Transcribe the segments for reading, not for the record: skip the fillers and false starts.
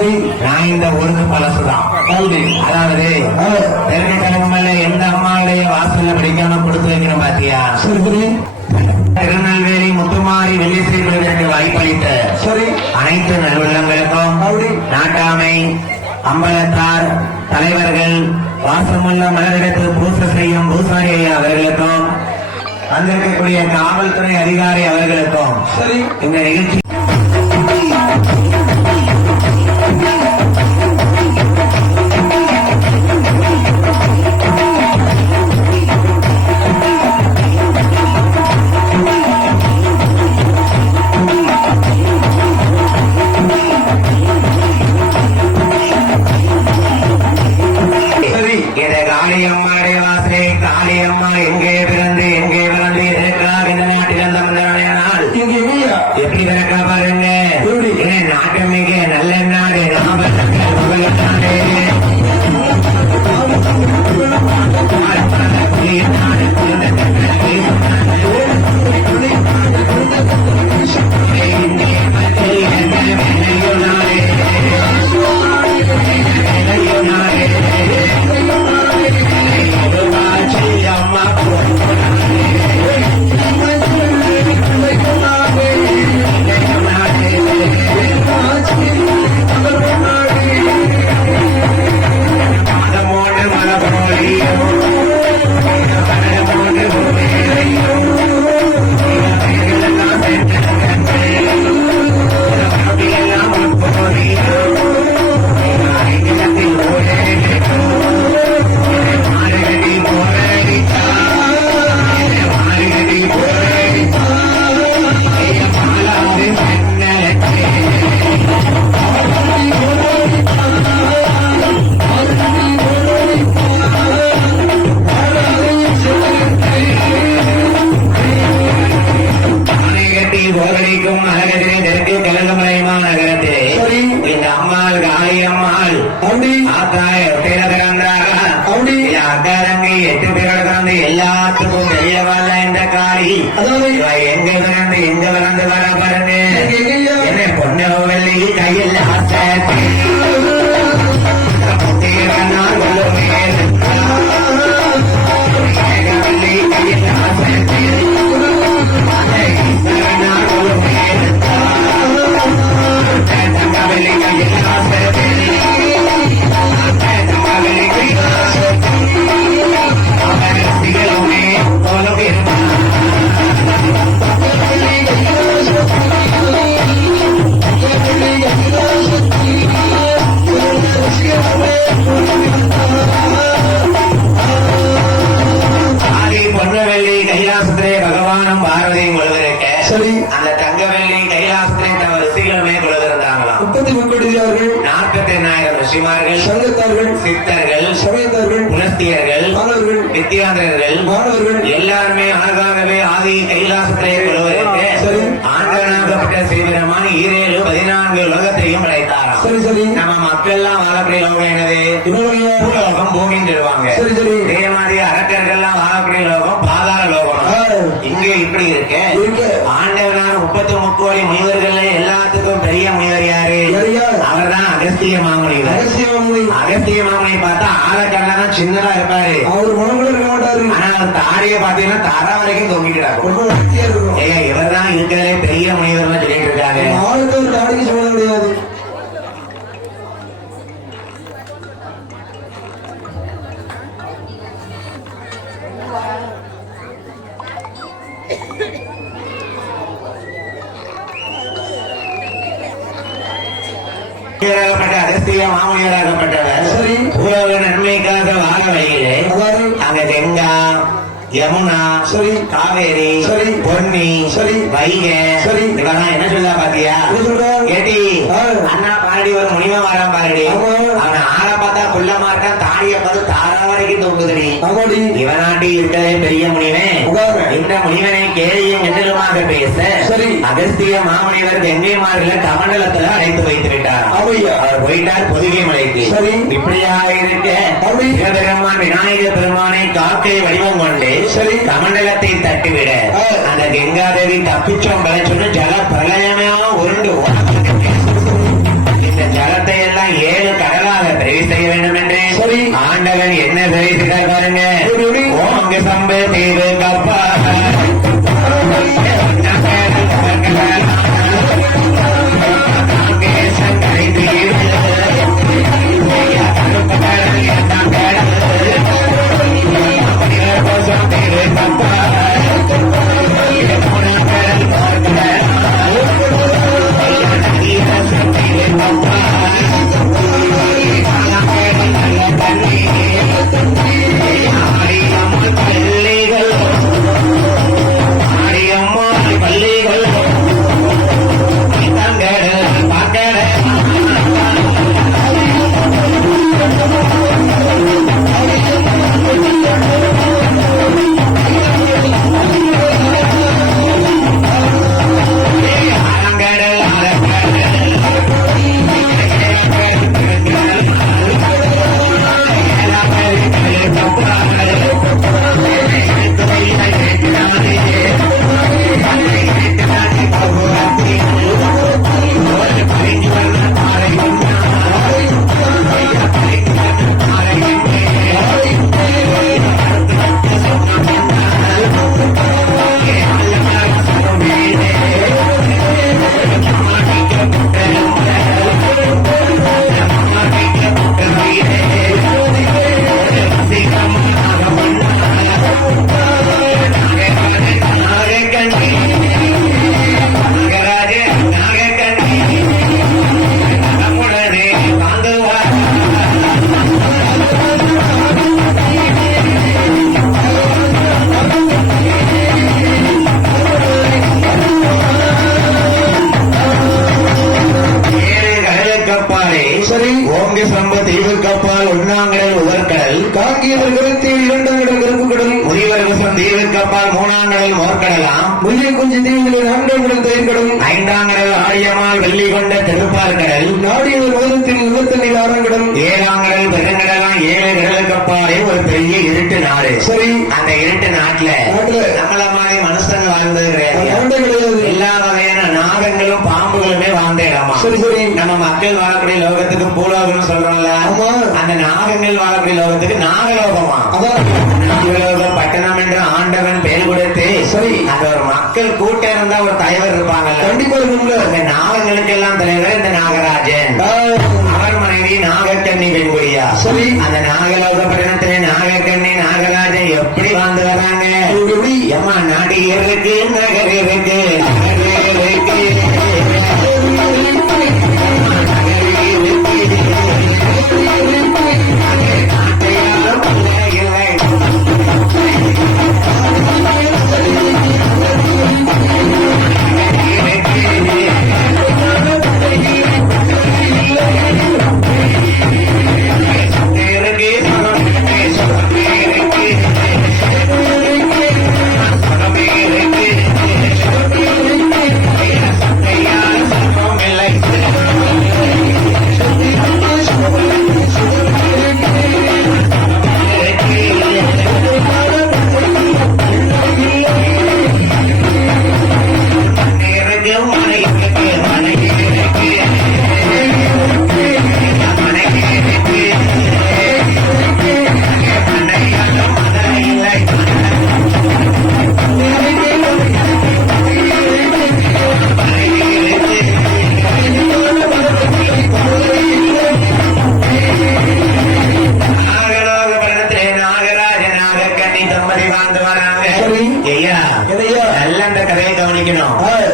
சரி, நான் இந்த ஊருக்கு பழசுதான். அதாவது பெருமை தலைமுறையில எந்த அம்மாவுடைய வாசல்ல படிக்காம கொடுத்து வைக்கணும் பாத்தியா? சரி, திருநெல்வேலி முத்துமாரி வெள்ளிசை விருதுக்கு வாய்ப்பளித்த சரி, அனைத்து நல்வள்ளங்களுக்கும் நாட்டாமை அம்பலத்தார் தலைவர்கள் வாசமுள்ள மலரிடத்து பூசை செய்யும் பூசாரி அவர்களுக்கும் வந்திருக்கக்கூடிய காவல்துறை அதிகாரி அவர்களுக்கும் சரி, இந்த நிகழ்ச்சி காளியம்மாடைய வாசலை காளியம்மா எங்கே பிறந்து எங்கே வளர்ந்து இருக்கிறார் இந்த நாட்டில் அந்த நாள் எப்படி பிறக்கா பாருங்க. நாட்டு மிக நல்ல நாடு நாடு எல்லாத்துக்கும் வெளிய வரல இந்த காளி எங்க வளர்ந்து வர பாருங்க. என்ன பொண்ணு வெள்ளி கையில் பகவானும் பார்வதியும் கொள்வதற்க அந்த தங்கவெள்ளி கைலாசத்திலே தவறு சீக்கிரமே கொள்வதிருந்தாங்களாம். 48,000 ரிஷிமார்கள், சங்கத்தார்கள், சித்தர்கள், சமயத்தார்கள், புலஸ்தியர்கள், வித்தியாந்தர்கள், மாணவர்கள் எல்லாருமே அழகாகவே ஆதி கைலாசத்திலே கொள்வதற்கு ஆண்டவனாகப்பட்ட ஸ்ரீபெருமான் 14 உலகத்தையும் படைத்தாராம். நம்ம மக்கள் எல்லாம் வாழக்கூடிய லோகம் என்னது? பூலோகம், பூமின்னு சொல்லுவாங்க. இதே மாதிரி அரக்கர்கள்லாம் வாழக்கூடிய லோகம் பாதாள லோகம். இங்கே இப்படி இருக்க ஆண்டவனார் 33 கோடி முனிவர்கள் எல்லாத்துக்கும் பெரிய முனிவர் யாரு? அவர்தான் அகஸ்திய மாமுனிவர். அகஸ்திய மாமுனி பார்த்தா ஆழக்கண்ணா சின்னதா இருப்பாரு. அவர் மனமுள்ள இருக்க மாட்டாரு. ஆனா அவர் தாடிய பாத்தீங்கன்னா தர வரைக்கும் தொங்கிட்டு இவர் தான் இருக்கிறதே பெரிய முனிவர் சொல்லிட்டு இருக்காரு. ஆளுக்கு ஒரு தாடிக்கு சொல்ல முடியாது. அகஸ்திய மாமுனிவராகப்பட்டவர் உலக நன்மைக்காக வாழ வழியிலே அங்க கங்கா, யமுனா, காவேரி, பொன்னி, வைகை இதெல்லாம் என்ன சொல்ல பாத்தியா? கேட்டி அண்ணா பாரடி ஒரு முனிவன் வரான் பாரடி. அவன் ஆளை பார்த்தா குள்ளமா இருக்கான், தாடிய பார்த்து தாரா வரைக்கும் தொங்குதுடி. இவனாண்டி இருக்கிறதே பெரிய முனிவன். இந்த முனிவனை கேலியும் கிண்டலுமாக பேச அகஸ்திய மாமுனிவர் கங்கை மார்ல கமண்டலத்துல அழைத்து வைத்து விட்டார். அவர் போயிட்டார் பொதுகை மலைக்கு. இப்படியாக இருக்க சிவபெருமான் விநாயகர் பெருமானை காக்கை வடிவம் கொண்டு கமண்டலத்தை தட்டிவிட அந்த கங்காதேவி தப்பிச்சோம் பல சொன்ன ஜல பிரளயமே உருண்டு இந்த ஜலத்தை எல்லாம் ஆண்டவன் என்ன தெரிவித்தார் பாருங்க. ஓங்க சம்பு தீவு கப்பா நம்ம மக்கள் வாழக்கூடிய லோகத்துக்கு பூலோகம் சொல்றோம்ல, அந்த நாகங்கள் வாழக்கூடிய லோகத்துக்கு நாகலோகமா. நாகலோகம் பட்டணம் என்று ஆண்டவன் பெயர் கொடுத்து சரி அந்த ஒரு மக்கள் கூட்டம் இருந்தா ஒரு தலைவர் இருப்பாங்கல்ல, கண்டிப்பா அந்த நாகங்களுக்கு எல்லாம் தலைவர் இந்த நாகராஜன். அவர் மனைவி நாகக்கண்ணி பெண்குடியா. சரி அந்த நாகலோக பட்டணத்திலே நாகக்கண்ணி நாகராஜன் எப்படி வாழ்ந்து வராங்க? எம்மா நடிகருக்கு நகருக்கு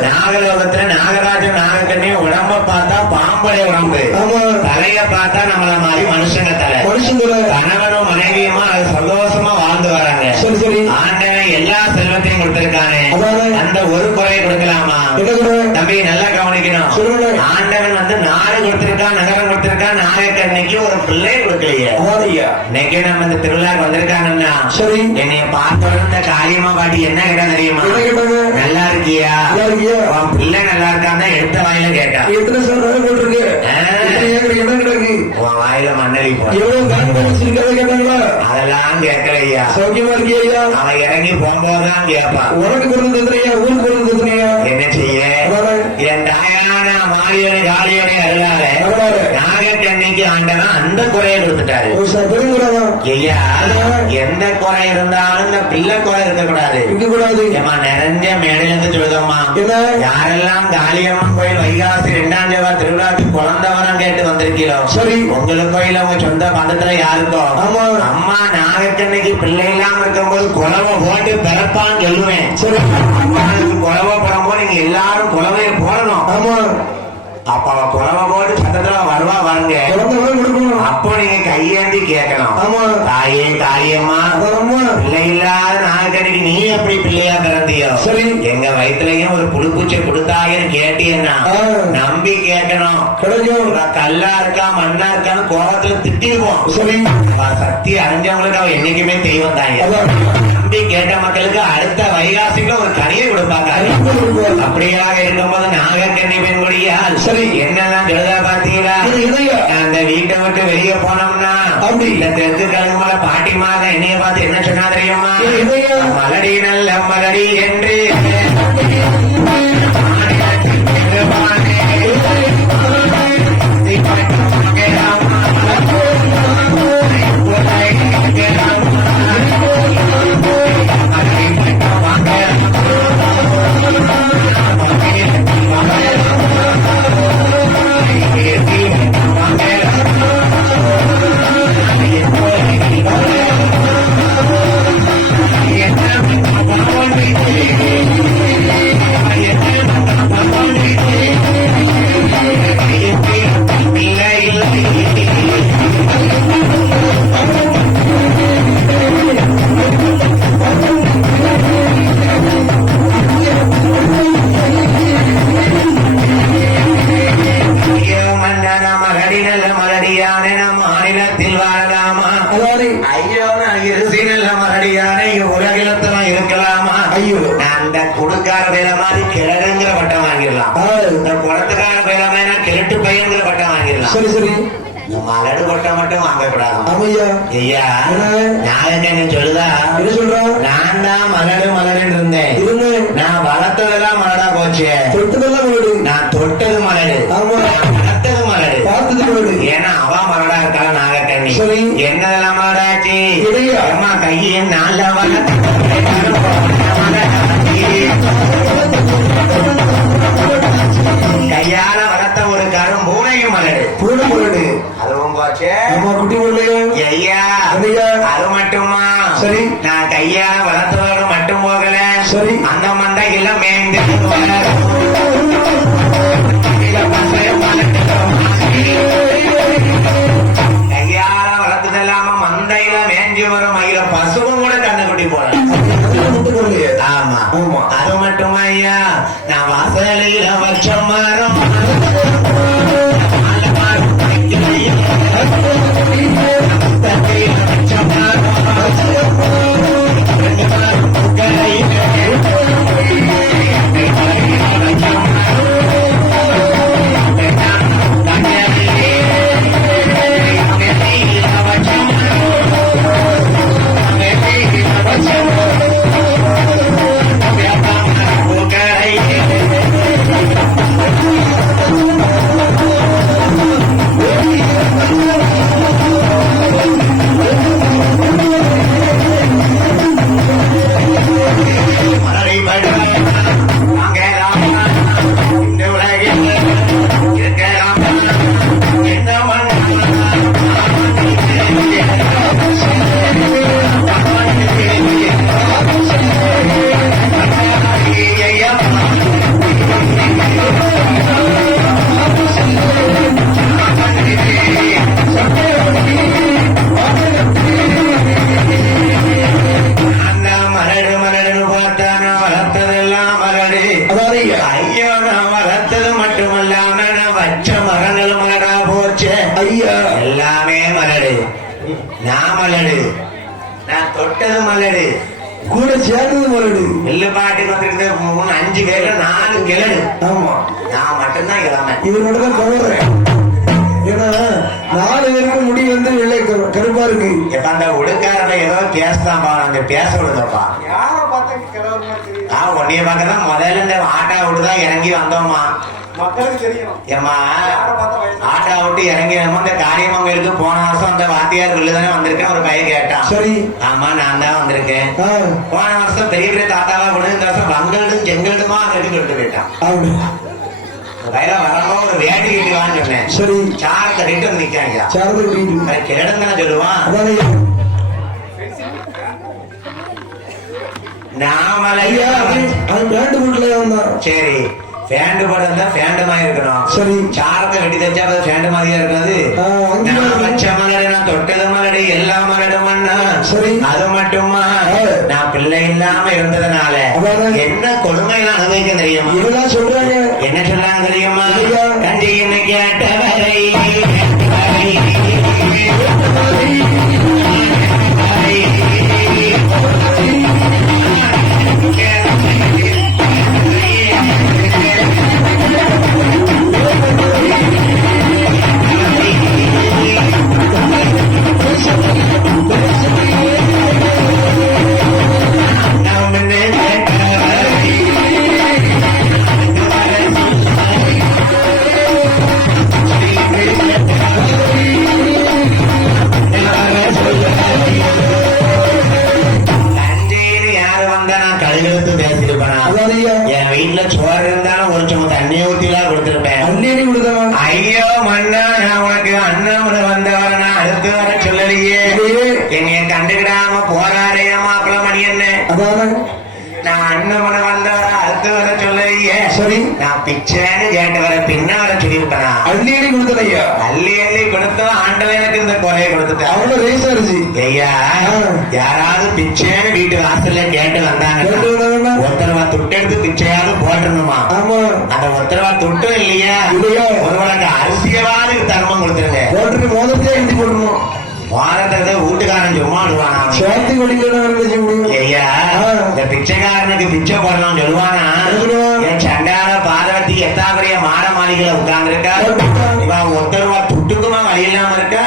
நாகலோகத்துல நாகராஜன் நாகக்கண்ணி உடம்ப பார்த்தா பாம்புடைய உடம்பு, தலைய பார்த்தா நம்மள மாதிரி மனுஷங்க தலை. கணவனும் மனைவியுமா அது சந்தோஷமா வாழ்ந்து வராங்க. ஆண்டவன் எல்லா செல்வத்தையும் கொடுத்திருக்கானே, அந்த ஒரு குறையை கொடுக்கலாமா? தம்பி நல்லா கவனிக்கணும். ஆண்டவன் வந்து நாடு கொடுத்திருக்கான், நகரம் கொடுத்திருக்கான், நாகக்கண்ணிக்கு ஒரு பிள்ளை கொடுக்கலையே. இன்னைக்கு நம்ம இந்த திருவிழாக்கு வந்திருக்காங்கன்னா என்னைய பார்த்த இந்த காரியமா பாட்டி என்ன கேட்டா தெரியுமா? நல்லா இருக்கியா, பிள்ளை நல்லா இருக்கான்னு எடுத்த வாயில கேட்டா. வாயில மண்ணலி அதெல்லாம் கேட்கலையா. சௌக்கியமா இருக்கியா? அவன் இறங்கி போகும்போதுதான் கேட்பான். உனக்கு பொருள் தந்துறியா, ஊருக்கு பொருள் தந்துறியா? என்ன செய்ய என் தாயான மாரியனை காளியனை அருளால நாகக்கண்ணிக்கு ஆண்டவன் அந்த குறையை கொடுத்துட்டாரு. ஐயா எந்த குறை இருந்தாலும் இந்த பிள்ளை குறை இருக்கக்கூடாது. ஏமா நிறைஞ்ச மேடையில இருந்து சொல்லுதம்மா, யாரெல்லாம் காளியம்மன் கோயில் வைகாசி 2ஆம் தேதி திருவிழாக்கு குழந்தை வரம் கேட்டு வந்திருக்கீங்களோ, சரி உங்களுக்கு கோயில உங்க சொந்த பந்தத்துல யாருக்கும் அம்மா நாகக்கண்ணைக்கு பிள்ளை இல்லாம இருக்கும்போது குலவை போட்டு பிறப்பான்னு சொல்லுவேன். சரி குலவை போடும்போது நீங்க எல்லாரும் குலவையை போடணும். ஆமா அப்ப குலவை போட்டு சத்தத்துல வருவா வாங்க, அப்போ நீங்க கையேந்தி கேட்கணும், தாயே காளியம்மா பிள்ளை இல்லாத நாகக்கண்ணைக்கு நீ எப்படி பிள்ளையா பிறந்தியோ, சரி எங்க வயிற்றுலயும் ஒரு புழுப்பூச்சை கொடுத்தாயன்னு கேட்டீங்கன்னா நம்பி கேட்கணும். கல்லா இருக்கா மண்ணா இருக்கான்னு கோபத்துல திட்டிருப்போம். சரி சக்தி அறிஞ்சவங்களுக்கு அவ என்னைக்குமே தெய்வம் தாங்க. நம்பி கேட்ட மக்களுக்கு அடுத்த வைகாசிக்குள்ள ஒரு கனியை கொடுப்பாங்க. அப்படியாக இருக்கும்போது நாகக்கண்ணி பெண்குடியால் சரி என்னதான் சொல்லுதா பாத்தீங்களா, அந்த வீட்டை விட்டு வெளியே போனோம்னா இல்ல தெற்கு கிழங்குல பாட்டிமா என்னைய பார்த்து என்ன சொன்னா தெரியுமா, மலடி நல்ல மலடி என்று மலடு பட்டம் மட்டும் வாங்கக்கூடாது. ஐயா நாகக்கண்ணி சொல்லுதா, நான் தான் மலடு மலடுன்னு இருந்தேன், நான் வளர்த்ததெல்லாம் மலடா போச்சு, நான் தொட்டது மலடு, வளர்த்தது மலடு. ஏன்னா அவ மலடா இருக்கா நாகக்கண்ணி, என்னதெல்லாம் மலடாச்சு அம்மா கையை நல்ல கையால வளர்த்த ஒரு கரும்பூனையும் மலடு, அதுவும் போச்சு. ஐயா அது மட்டுமா, சரி நான் கையால வளர்த்தவங்க மட்டும் போகல, சரி அந்த மண்டையில மேய்ந்து கையால வளர்த்தது இல்லாம மந்தையில மேய்ஞ்சி வரும் மயில பசுவும் கூட கண்ணுக்குட்டி போல. ஆமா அது மட்டுமா ஐயா, நான் வாசலையில வச்ச மரம் தொட்டது மலடு கூட சேர்ந்தது மலடு. எள்ளு பாட்டுக்கு வந்துருக்கு 3-5 பேர்ல 4 கிழடு. ஆமா நான் மட்டும்தான் இல்லாம இவர் மட்டும் தான் கவர்றேன். ஏன்னா 4 பேருக்கு முடி வந்து வெள்ளை கருப்பா இருக்கு. எப்ப அந்த உடுக்காரனை ஏதோ பேசதான் பாருங்க, பேச விடுதப்பா. யார பார்த்தா உன்னைய பார்க்கதான் முதல்ல இந்த ஆட்டா விடுதான் இறங்கி வந்தோம்மா. மக்களுக்கு தெரியணும். ஏமா ஆட்டா விட்டு இறங்கி நம்ம இந்த காரியமங்கலுக்கு போன வருஷம் அந்த வாத்தியார் தானே வந்திருக்கேன். ஒரு பையன் கேட்டான். சரி. ஆமா நான் தான் வந்திருக்கேன். போன வருஷம் பெரிய பெரிய தாத்தாவா கொண்டு இந்த வருஷம் வங்கல்டும் செங்கல்டுமா கட்டி கொண்டு போயிட்டான். வயல வரணும் ஒரு வேட்டி கட்டிவான்னு சொன்னேன். சரி. சாரத்தை கட்டி வந்து நிக்காங்க. சாரத்தை கட்டிட்டு கிரடம் தானே சொல்லுவான். நாமலையா அது பேண்ட் போட்டுல வந்தான். சரி பேண்ட் போட்டு பேண்ட் மாதிரி இருக்கணும். சரி. சாரத்தை வெட்டி தச்சா பேண்ட் மாதிரியா இருக்காது. நான் வச்ச மலடு நான் தொட்டது மலடு எல்லா மலடும் மண்ணா. சரி. அது மட்டுமா நான் பிள்ளை இல்லாம இருந்ததுனால என்ன கொடுமையெல்லாம் அனுபவிக்க தெரியுமா? இதெல்லாம் சொல்றாங்க. என்ன சொல்லாங்க தெரியுமா? கண்டி என்ன கேட்டவரை என் வீட்டுல சோறு இருந்தாலும் ஒரு சும்மா தண்ணியை ஊத்திலாம் கொடுத்துருப்பேன். ஐயோ மண்ணா நான் உனக்கு அண்ணாமலை வந்தவர நான் அடுத்து வர சொல்லலையே. என்னைய கண்டுக்கிடாம போறாரே மாப்பிள்ள மணி என்ன நான் அண்ணாமலை வந்தவர அடுத்து வர சொல்லலையே. சரி. நான் பிச்சைன்னு கேட்டு வர பின்ன வர சொல்லியிருப்பேன். அள்ளி அள்ளி கொடுத்ததையா? அள்ளி அள்ளி கொடுத்தோம். ஆண்டவன் எனக்கு இந்த குறைய கொடுத்துட்டேன். அவ்வளவு ரேஸ் ஆச்சு ஐயா. யாராவது பிச்சைன்னு வீட்டு வாசல்ல கேட்டு வந்தாங்க ஒருத்தரவா துட்டு எடுத்து பிச்சையாவது போட்டுருணுமா? அந்த ஒருத்தரவா துட்டும் இல்லையா? ஒருவனுக்கு அரிசியவாது தர்மம் கொடுத்துருங்க. போட்டுட்டு மோதத்தையே எழுதி போடணும். வாரத்தை வீட்டுக்காரன் சும்மா விடுவானா? சேர்த்து கொடிக்கணும். ஐயா இந்த பிச்சைக்காரனுக்கு பிச்சை போடலாம் சொல்லுவானா? என் சண்டால பாதவத்தி எத்தாபடிய மாட மாளிகையில உட்கார்ந்து இருக்கா. இவன் ஒருத்தருவா துட்டுக்குமா வழி இல்லாம இருக்கா.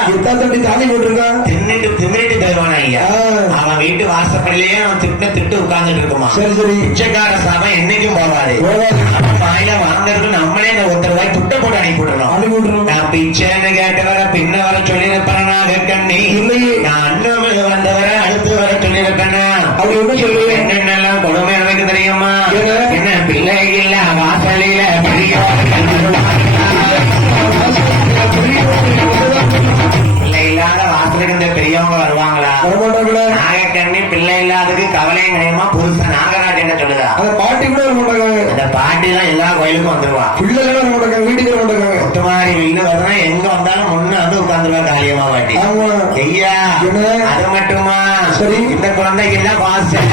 தாலி போட்டிருக்கான். தின்னுட்டு திமிரிட்டு தருவான் ஐயா. அவன் வீட்டு வாசப்படிலேயே அவன் திட்டு உட்கார்ந்துட்டு இருக்குமா. சரி சரி. பிச்சைக்கார சாபம் என்னைக்கும் போவாரு. வாயில வாழ்ந்தவர்கள் நம்மளே இந்த ஒருத்தர் வாய் துட்டை போட்டு அனுப்பிவிட்டுறோம். நான் பிச்சைன்னு கேட்டவர பின்ன வர சொல்லியிருப்பேன். கண்ணி இல்லையே நான் அண்ணாமலை வந்தவரை அடுத்து வர சொல்லியிருப்பேன். அவர் என்ன சொல்லுவேன்? என்னென்னலாம் கொடுமை எனக்கு தெரியுமா? என்ன பிள்ளை இல்ல வாசலில பிள்ளை இல்லாத வாசலுக்கு இந்த பெரியவங்க வருவாங்களா? நாகக்கண்ணி பிள்ளை இல்லாததுக்கு கவலையும் கிடையுமா? புதுசா நாகராஜ் என்ன சொல்லுதா? பாட்டி கூட அந்த பாட்டி தான் எல்லா கோயிலுக்கும் வந்துருவா. பிள்ளைகளும் வீட்டுக்கு முத்துமாரி வீடு வரனா எங்க வந்தாலும் முன்ன வந்து உட்கார்ந்துருவா காரியமா பாட்டி. ஐயா அது மட்டுமா? சரி. இந்த குழந்தைக்கு எல்லாம் வாசல்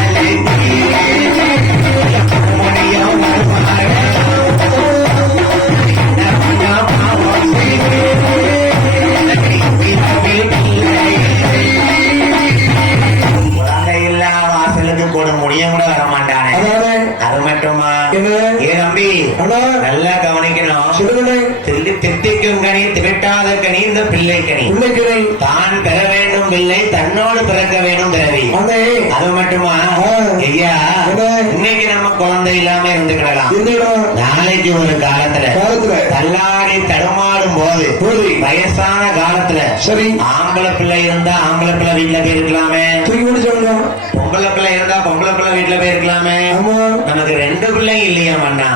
கூட முடிய கூட வர மாட்டானே. அது மட்டுமா? ஏ தம்பி நல்லா கவனிக்கணும். தித்திக்கும் கனி திரட்டாத கனி இந்த பிள்ளை கனி. தான் பெற வேண்டும் பிள்ளை தன்னோடு பிறக்க வேண்டும் பிறவி. அது மட்டுமா? ஐயா இன்னைக்கு நம்ம குழந்தை இல்லாம இருந்துக்கலாம். நாளைக்கு ஒரு காலத்துல தள்ளாடி தடுமாடும் போது வயசான காலத்துல சரி ஆம்பளை பிள்ளை இருந்தா ஆம்பளை பிள்ளை வீட்டுல போயிருக்கலாமே. பொம்பளை பிள்ளை இருந்தா பொம்பளை பிள்ளை வீட்டுல போயிருக்கலாமே. நமக்கு 2 பிள்ளை இல்லையா மண்ணா?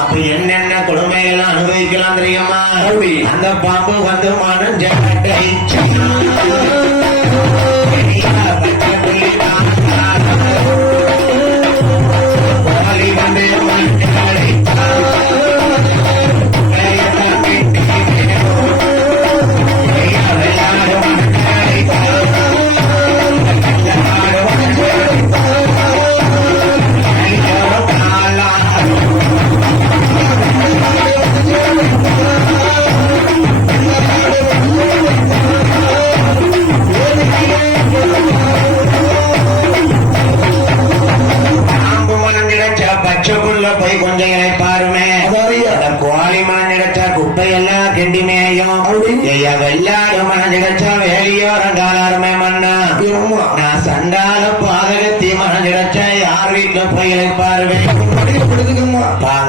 அப்ப என்னென்ன கொடுமைகள்லாம் அனுபவிக்கலாம் தெரியுமா? அந்த பாம்பு வந்து மனம் ஜெகட்டை போய் கொஞ்சம் இழைப்பாருமே. கோழி மனம் நினைச்சா குப்பை எல்லாம் கெண்டி மேயும். வெள்ளாடு மனம் நினைச்சா வேலியோரம் காலாருமே மண்ணா. நான் சண்டால பாதகத்தி மனம் நினைச்சா யார் வீட்டுல போய் இழைப்பாருமே.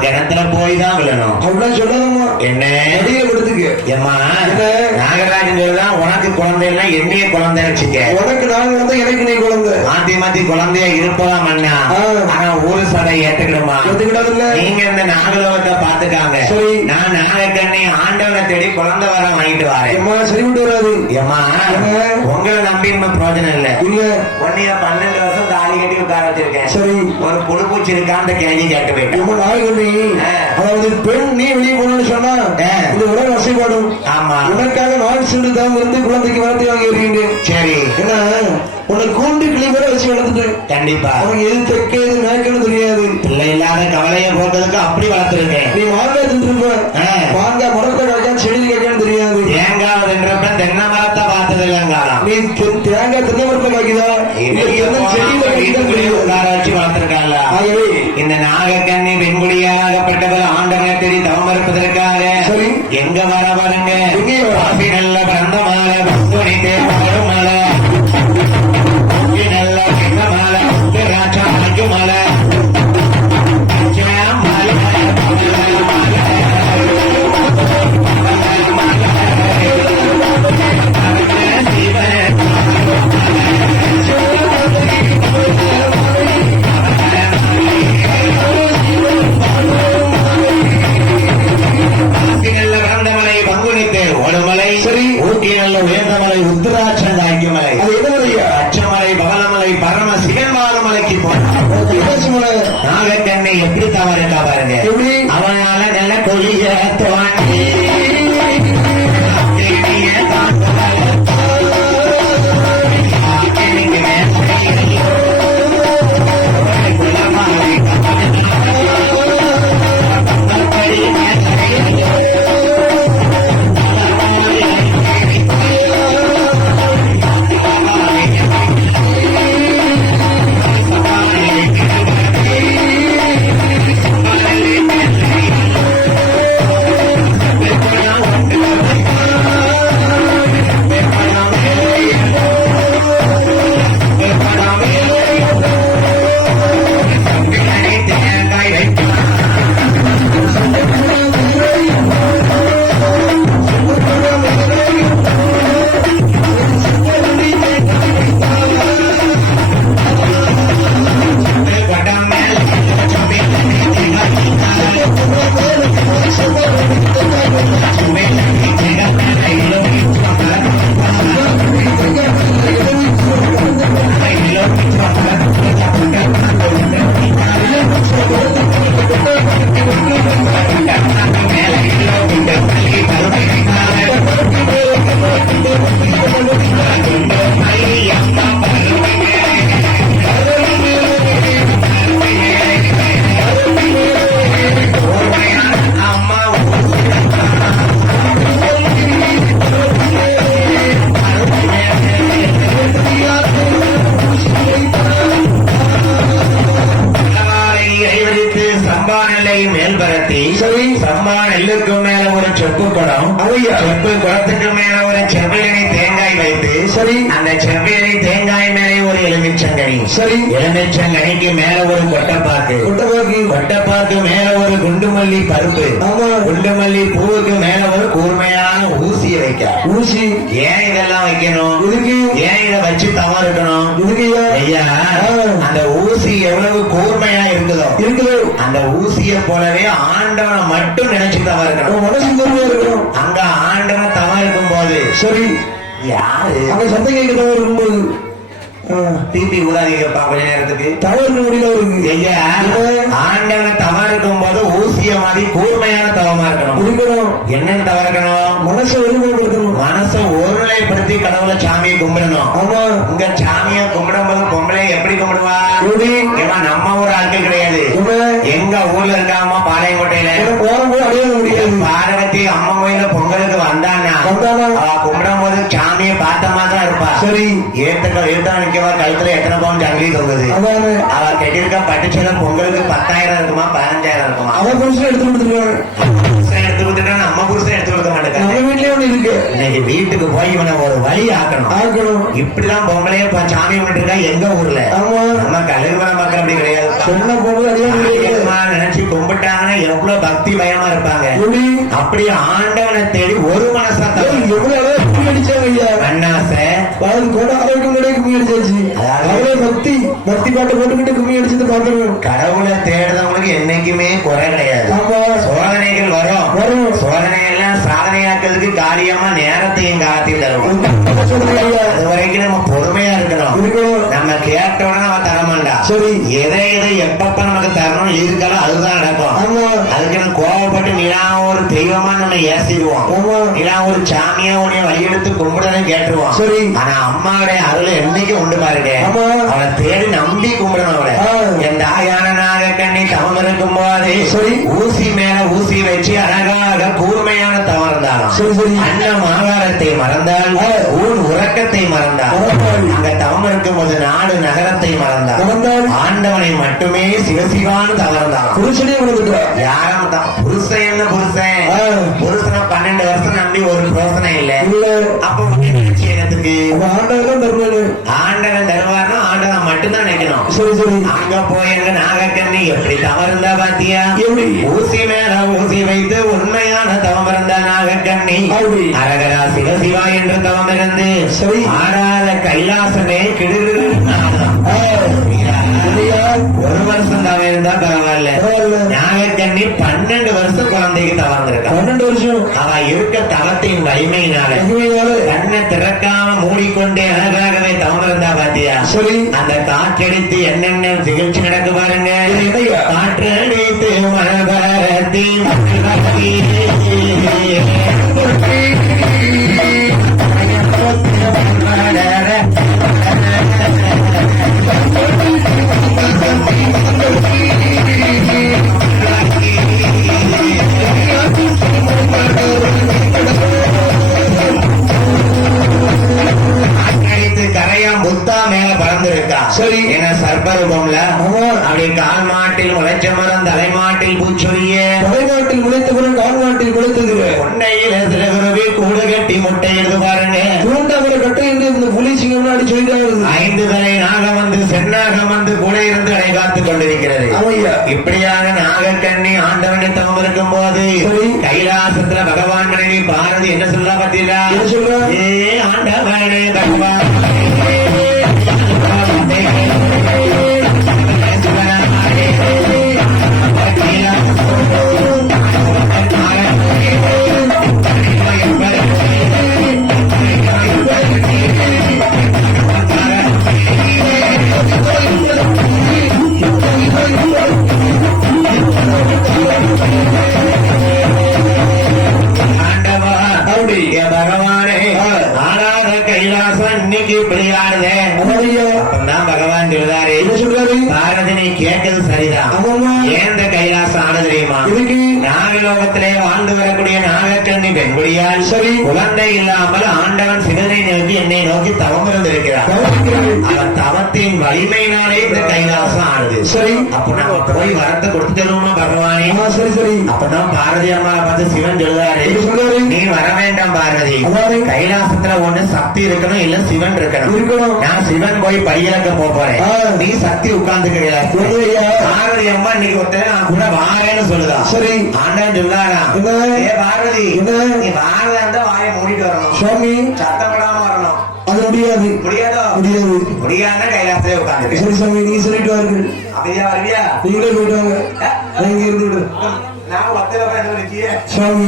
கிணத்துல போய் தான் விழணும். அப்படிலாம் சொல்லாதம்மா. என்ன வெளியே கொடுத்துக்க. ஏம்மா என்ன? நாகராஜன் சொல்லுதான் உனக்கு குழந்தைன்னா என்னைய குழந்தை வச்சுக்க. உனக்கு நான் குழந்தை, எனக்கு நீ குழந்தை. மாத்தி மாத்தி குழந்தைய இருப்பலாம் மண்ணா. ஆனா ஊரு சடை ஏத்துக்கிடுமா? ஏத்துக்கிடாதுல்ல. நீங்க இந்த நாகலோகத்தை பாத்துக்காங்க. சரி. நான் நாகக்கண்ணி ஆண்டவனை தேடி குழந்தை வர வாங்கிட்டு வரேன். ஏம்மா சரி விட்டு வராது. ஏம்மா உங்களை நம்பி இன்னும் பிரயோஜனம் இல்ல. இல்ல. ஒன்னைய 12 வருஷம் தாலி கட்டி உட்கார வச்சிருக்கேன். சரி. ஒரு புழுப்பூச்சி இருக்கான்னு கேள்வி கேட்க வேண்டும். ஏம்மா நாகக்கண்ணி, அதாவது பெண் நீ வெளியே போகணும்னு சொன்னா இந்த உடல் வசைப்பாடும். ஆமா. உனக்காக நான் சிறு தான் இருந்து குழந்தைக்கு வளர்த்து வாங்கி இருக்கீங்க. சரி. ஏன்னா உனக்கு கூண்டு கிளி வரை வச்சு வளர்த்துட்டேன். கண்டிப்பா. உனக்கு எது தெக்க எது மேற்கன்னு தெரியாது. பிள்ளை இல்லாத கவலைய போட்டதுக்கு அப்படி வளர்த்துருக்கேன். நீ மாங்காய் தின்றுப்ப, மாங்காய் மரத்தை காய்க்கா செடி காய்க்கான்னு தெரியாது. தேங்காய் தின்றப்ப தென்னை மரத்தை பார்த்தது இல்லைங்காலம். நீ தேங்காய் தென்னை மரத்தை காய்க்குதா செடியில உட்கார வச்சு வளர்த்திருக்காங்க. இந்த நாகக்கண்ணி வெண்குடியாகப்பட்டவர் ஆண்டவனை தேடி தவம் இருப்பதற்காக எங்க வர பாருங்க. நல்ல பிறந்த மாலை பசுனி தேர்வு மலை நல்ல பிறந்த மாலை ராஜா அஞ்சு மலை உயர்ந்தமலை உத்தராட்சம் தாங்கியமலை அச்சமலை பவனமலை பரம சிவன்பாதமலைக்கு போன நாகக்கண்ணை எப்படி தவறுக்கா பாருங்க. அவனால நல்ல கொடிய துவாண்டி செப்பு குளத்துக்கு மேல ஒரு செவ்வியணி தேங்காய் வைத்து அந்த செவ்வியணி தேங்காய் மேலே ஒரு எலுமிச்சங்கனி எலுமிச்சங்கனிக்கு மேல ஒரு கொட்டைப்பாக்கு மேல ஒரு குண்டுமல்லி பருப்பு குண்டுமல்லி பூவுக்கு மேல ஒரு கூர்மையான ஊசியை வைக்க. ஊசி ஏன் இதெல்லாம் வைக்கணும்? ஏன் இதை வச்சு தவறு இருக்கணும்? ஐயா அந்த ஊசி எவ்வளவு கூர்மையா இருக்குதோ அந்த ஊசியை போலவே ஆண்டவனை மட்டும் நினைச்சு தவறு இருக்கணும். மனசு கூர்மையா இருக்கணும். அங்க ஆண்டவன் தவறு இருக்கும் போது சரி யாரு அங்க சத்தம் கேட்க தவறு இருக்கும்போது திருப்பி ஊதாதீங்கப்பா கொஞ்ச நேரத்துக்கு தவறு முடியல. ஐயா ஆண்டவன் தவறு இருக்கும் போது ஊசிய மாதிரி கூர்மையான தவமா இருக்கணும். என்னன்னு தவறு இருக்கணும்? மனசை ஒருமைப்படுத்தணும். மனசை ஒருநிலைப்படுத்தி கடவுளை சாமியை கும்பிடணும். ஆமா இங்க சாமியை கும்பிடும் போது பொம்பளை எப்படி கும்பிடுவா? நம்ம ஊர் ஆட்கள் கிடையாது. எங்க ஊர்ல இருக்காமா பாளையங்கோட்டையில பார்வதி அம்மா கோயில பொங்கலுக்கு வந்தானா கும்பிடும் போது சாமியை பார்த்த மாதிரி இருப்பா. சரி ஏத்தா நிக்கவா கழுத்துல எத்தனை பவுன் ஜங்கிலி தொங்குது. அவ கெட்டிருக்க பட்டுச்சலம் பொங்கலுக்கு 10,000 இருக்குமா 15,000 இருக்குமா? அவ புருஷன் எடுத்து கொடுத்துருவாங்க. புருஷன் எடுத்து கொடுத்துட்டா நம்ம புருஷன் எடுத்து கொடுக்க மாட்டேங்க. வச்சிருக்க இன்னைக்கு வீட்டுக்கு போய் இவனை ஒரு வழி ஆக்கணும். ஆக்கணும். இப்படிதான் பொங்கலையே சாமி பண்ணிருக்கா எங்க ஊர்ல. ஆமா. நம்ம கழுகுமல மக்கள் அப்படி கிடையாது. சொன்ன பொங்கல் அதிகமா நினைச்சு கும்பிட்டாங்கன்னா எவ்வளவு பக்தி பயமா இருப்பாங்க. அப்படி ஆண்டவனை தேடி ஒரு மனசா எவ்வளவு கும்மி அடிச்சாங்க ஐயா. அண்ணாசை கூட அரைக்கும் கூட கும்மி அடிச்சாச்சு. அவ்வளவு பக்தி பக்தி பாட்டு போட்டுக்கிட்டு கும்மி அடிச்சது பாக்கணும். கடவுளை தேடுறவங்களுக்கு என்னைக்குமே குறை கிடையாது. சோதனைகள் வரும். சோதனை எல்லாம் சாதனையாக்குறதுக்கு காரியமா நேரத்தையும் காத்தி தருவோம். அது வரைக்கும் நம்ம பொறுமையா இருக்கணும். நம்ம கேட்டோட நம்ம தரமாண்டா. எதை எதை எப்பப்ப நமக்கு தரணும் இருக்கலாம் அதுதான் நடக்கும். அதுக்கு நம்ம கோவப்பட்டு நீலா ஒரு தெய்வமா நம்ம ஏசிடுவோம். நீலா ஒரு சாமியா உடைய வழியெடுத்து கும்பிடுறதும் கேட்டுருவோம். ஆனா அம்மாவுடைய அருளை என்னைக்கு உண்டு பாருங்க. அவளை தேடி நம்பி கும்பிடணும். அவளை என் தாயான நாகக்கண்ணி தவம் இருக்கும் போது ஊசி மேல ஊசி வச்சு அழகாக கூர்மையான தவம் இருந்தாலும் அன்னம் ஆகாரத்தை மறந்தால் ஊர் உறக்கத்தை மறந்தால் அங்க தவம் இருக்கும் போது நாடு நகரத்தை மறந்தால் ஆண்டவனை மட்டுமே சிவசிவான்னு தவறந்தான். புருஷனே யாரும் புருஷன் என்ன புருஷன் புருஷனை 12 வருஷம் நம்பி ஒரு யோசனை இல்ல. அப்ப என்னத்துக்கு ஆண்டவன் தருவார்னா ஆண்டவன் மட்டும்தான் நினைக்கணும். அங்க போய் எங்க நாகக்கண்ணி எப்படி தவறுந்தா பாத்தியா. ஊசி மேல ஊசி வைத்து உண்மையான தவம் இருந்தா நாகக்கண்ணி அரகரா சிவசிவா என்று தவம் இருந்து ஆடாத கைலாசமே கிடுகிடு. ஒரு வருஷம் தவம் இருந்தா பரவாயில்ல. நாகக்கண்ணி 12 வருஷம் குழந்தைக்கு தவறந்திருக்கா. 12 வருஷம் அவ இருக்க தவத்தின் வலிமையினால கண்ணை திறக்காம மூடிக்கொண்டே அழகாகவே தவம் இருந்தா பாத்தியா. அந்த காற்றடித்து என்னென்ன நிகழ்ச்சி நடக்கு பாருங்க. காற்றடித்து மனபாரதி கரையாம் புத்தா மேல பறந்திருக்கா. ஏன்னா சர்பரூபம்ல அப்படி கால் மாட்டில் முளைச்ச மரம் தலைமாட்டில் பூச்சொலிய தலைமாட்டில் முளைத்தவரும் கால் மாட்டில் முளைத்தது கொண்டையில சிறகுருவி கூடு கட்டி முட்டை எழுது பாருங்க. கூண்டவரை கட்டை என்று இந்த புலி சிங்கம் அடி சொல்லிட்டு 5 தலை நாகம் வந்து சென்னாகம் வந்து கூட இருந்து அடை காத்துக் கொண்டிருக்கிறது. இப்படியாக நாகக்கண்ணி ஆண்டவனை தவம் இருக்கும் போது கைலாசத்துல பகவான் மனைவி பாரதி என்ன சொல்ல பார்த்தீங்களா. ஏ ஆண்டவனே பகவான் பகவானே ஆனாத கைலாசம் இன்னைக்கு இப்படி ஆடுதே. அப்பதான் பகவான் சொல்றாரு பாரதி நீ கேட்கறது சரிதான். ஏன் கைலாசம் ஆட தெரியுமா. நாகலோகத்திலே வாழ்ந்து வரக்கூடிய நாகக்கண்ணி பெண்குடியால் குழந்தை இல்லாமல் ஆண்டவன் சிவனை நோக்கி என்னை நோக்கி தவம் இருந்திருக்கிறார். அவன் தவத்தின் வலிமையினாலே இந்த கைலாசம் ஆடுது. அப்ப நம்ம போய் வரத்தை கொடுத்து தருவோமா பகவானே. அப்பதான் பாரதி அம்மா பார்த்து சிவன் சொல்றாரு நீ வர வேண்டாம் பாரதி. கைலாசத்துல ஒண்ணு சக்தி இருக்கணும் இல்ல சிவன் இருக்கணும். நான் சிவன் போய் படியிறக்க போறேன். நீ சக்தி உட்கார்ந்துக்கிறீங்களா. பாரதி அம்மா இன்னைக்கு ஒருத்தர் நான் கூட வாரேன்னு சொல்லுதா. ஆண்டவன் சொல்லாரா பாரதி நீ வாரதா இருந்தா வாயை மூடிட்டு வரணும். சுவாமி சத்தம் விடாம வரணும். அது முடியாது. முடியாதோ முடியாது. முடியாதுன்னா கைலாசத்திலே உட்காந்து. சரி சுவாமி நீ சொல்லிட்டு வாருங்கள். அப்படியா வருவியா. நீங்களே போயிட்டு வாங்க. இங்க இருந்து சுவாமி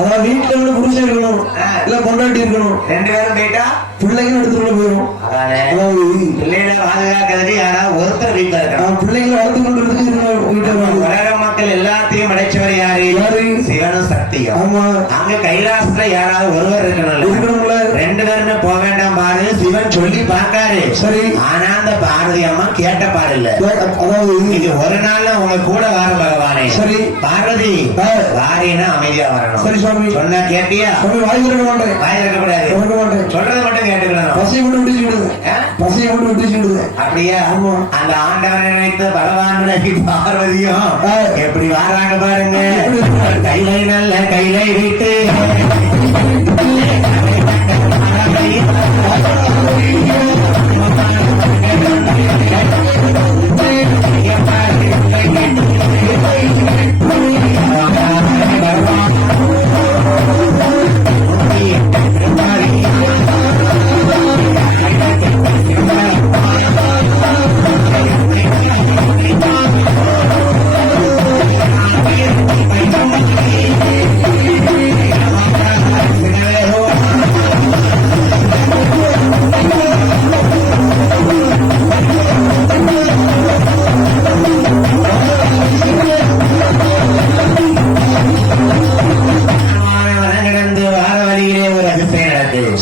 அதான் வீட்டுல வந்து புருஷன் இருக்கணும் இல்ல பொண்டாட்டி இருக்கணும். 2 பேரும் போயிட்டா பிள்ளைங்க எடுத்துக்கொள்ள போயிடும். அதாவது பிள்ளைகளை பாதுகாக்கிறதுக்கு யாராவது ஒருத்தர் வீட்டுல இருக்கணும். பிள்ளைங்களை வளர்த்து கொண்டு உலக மக்கள் எல்லாத்தையும் அடைச்சவர் யாரு. சிவனும் சக்தியும். ஆமா அங்க கைலாசத்துல யாராவது ஒருவர் இருக்கணும்ல. 2 பேருமே போக வேண்டாம் பாரு சிவன் சொல்லி பார்க்காரு. சரி ஆனா அந்த பாரதி அம்மா கேட்ட பாரு இல்ல. அதாவது இது ஒரு நாள்ல உங்க கூட வர பகவானே. சரி பார்வதி வாரினா அமைதியா வரணும். சரி சுவாமி சொன்னா கேட்டியா. வாய் இருக்க மாட்டேன். வாய் இருக்க கூடாது. சொல்றதை மட்டும் கேட்டுக்கலாம். பசியை மட்டும் விட்டு விடுது. பசியை மட்டும் விட்டு விடுது. அப்படியா. அந்த ஆண்டவனை நினைத்த பகவான் பார்வதியும் எப்படி வாராங்க பாருங்க. கைலை நல்ல கைலை விட்டு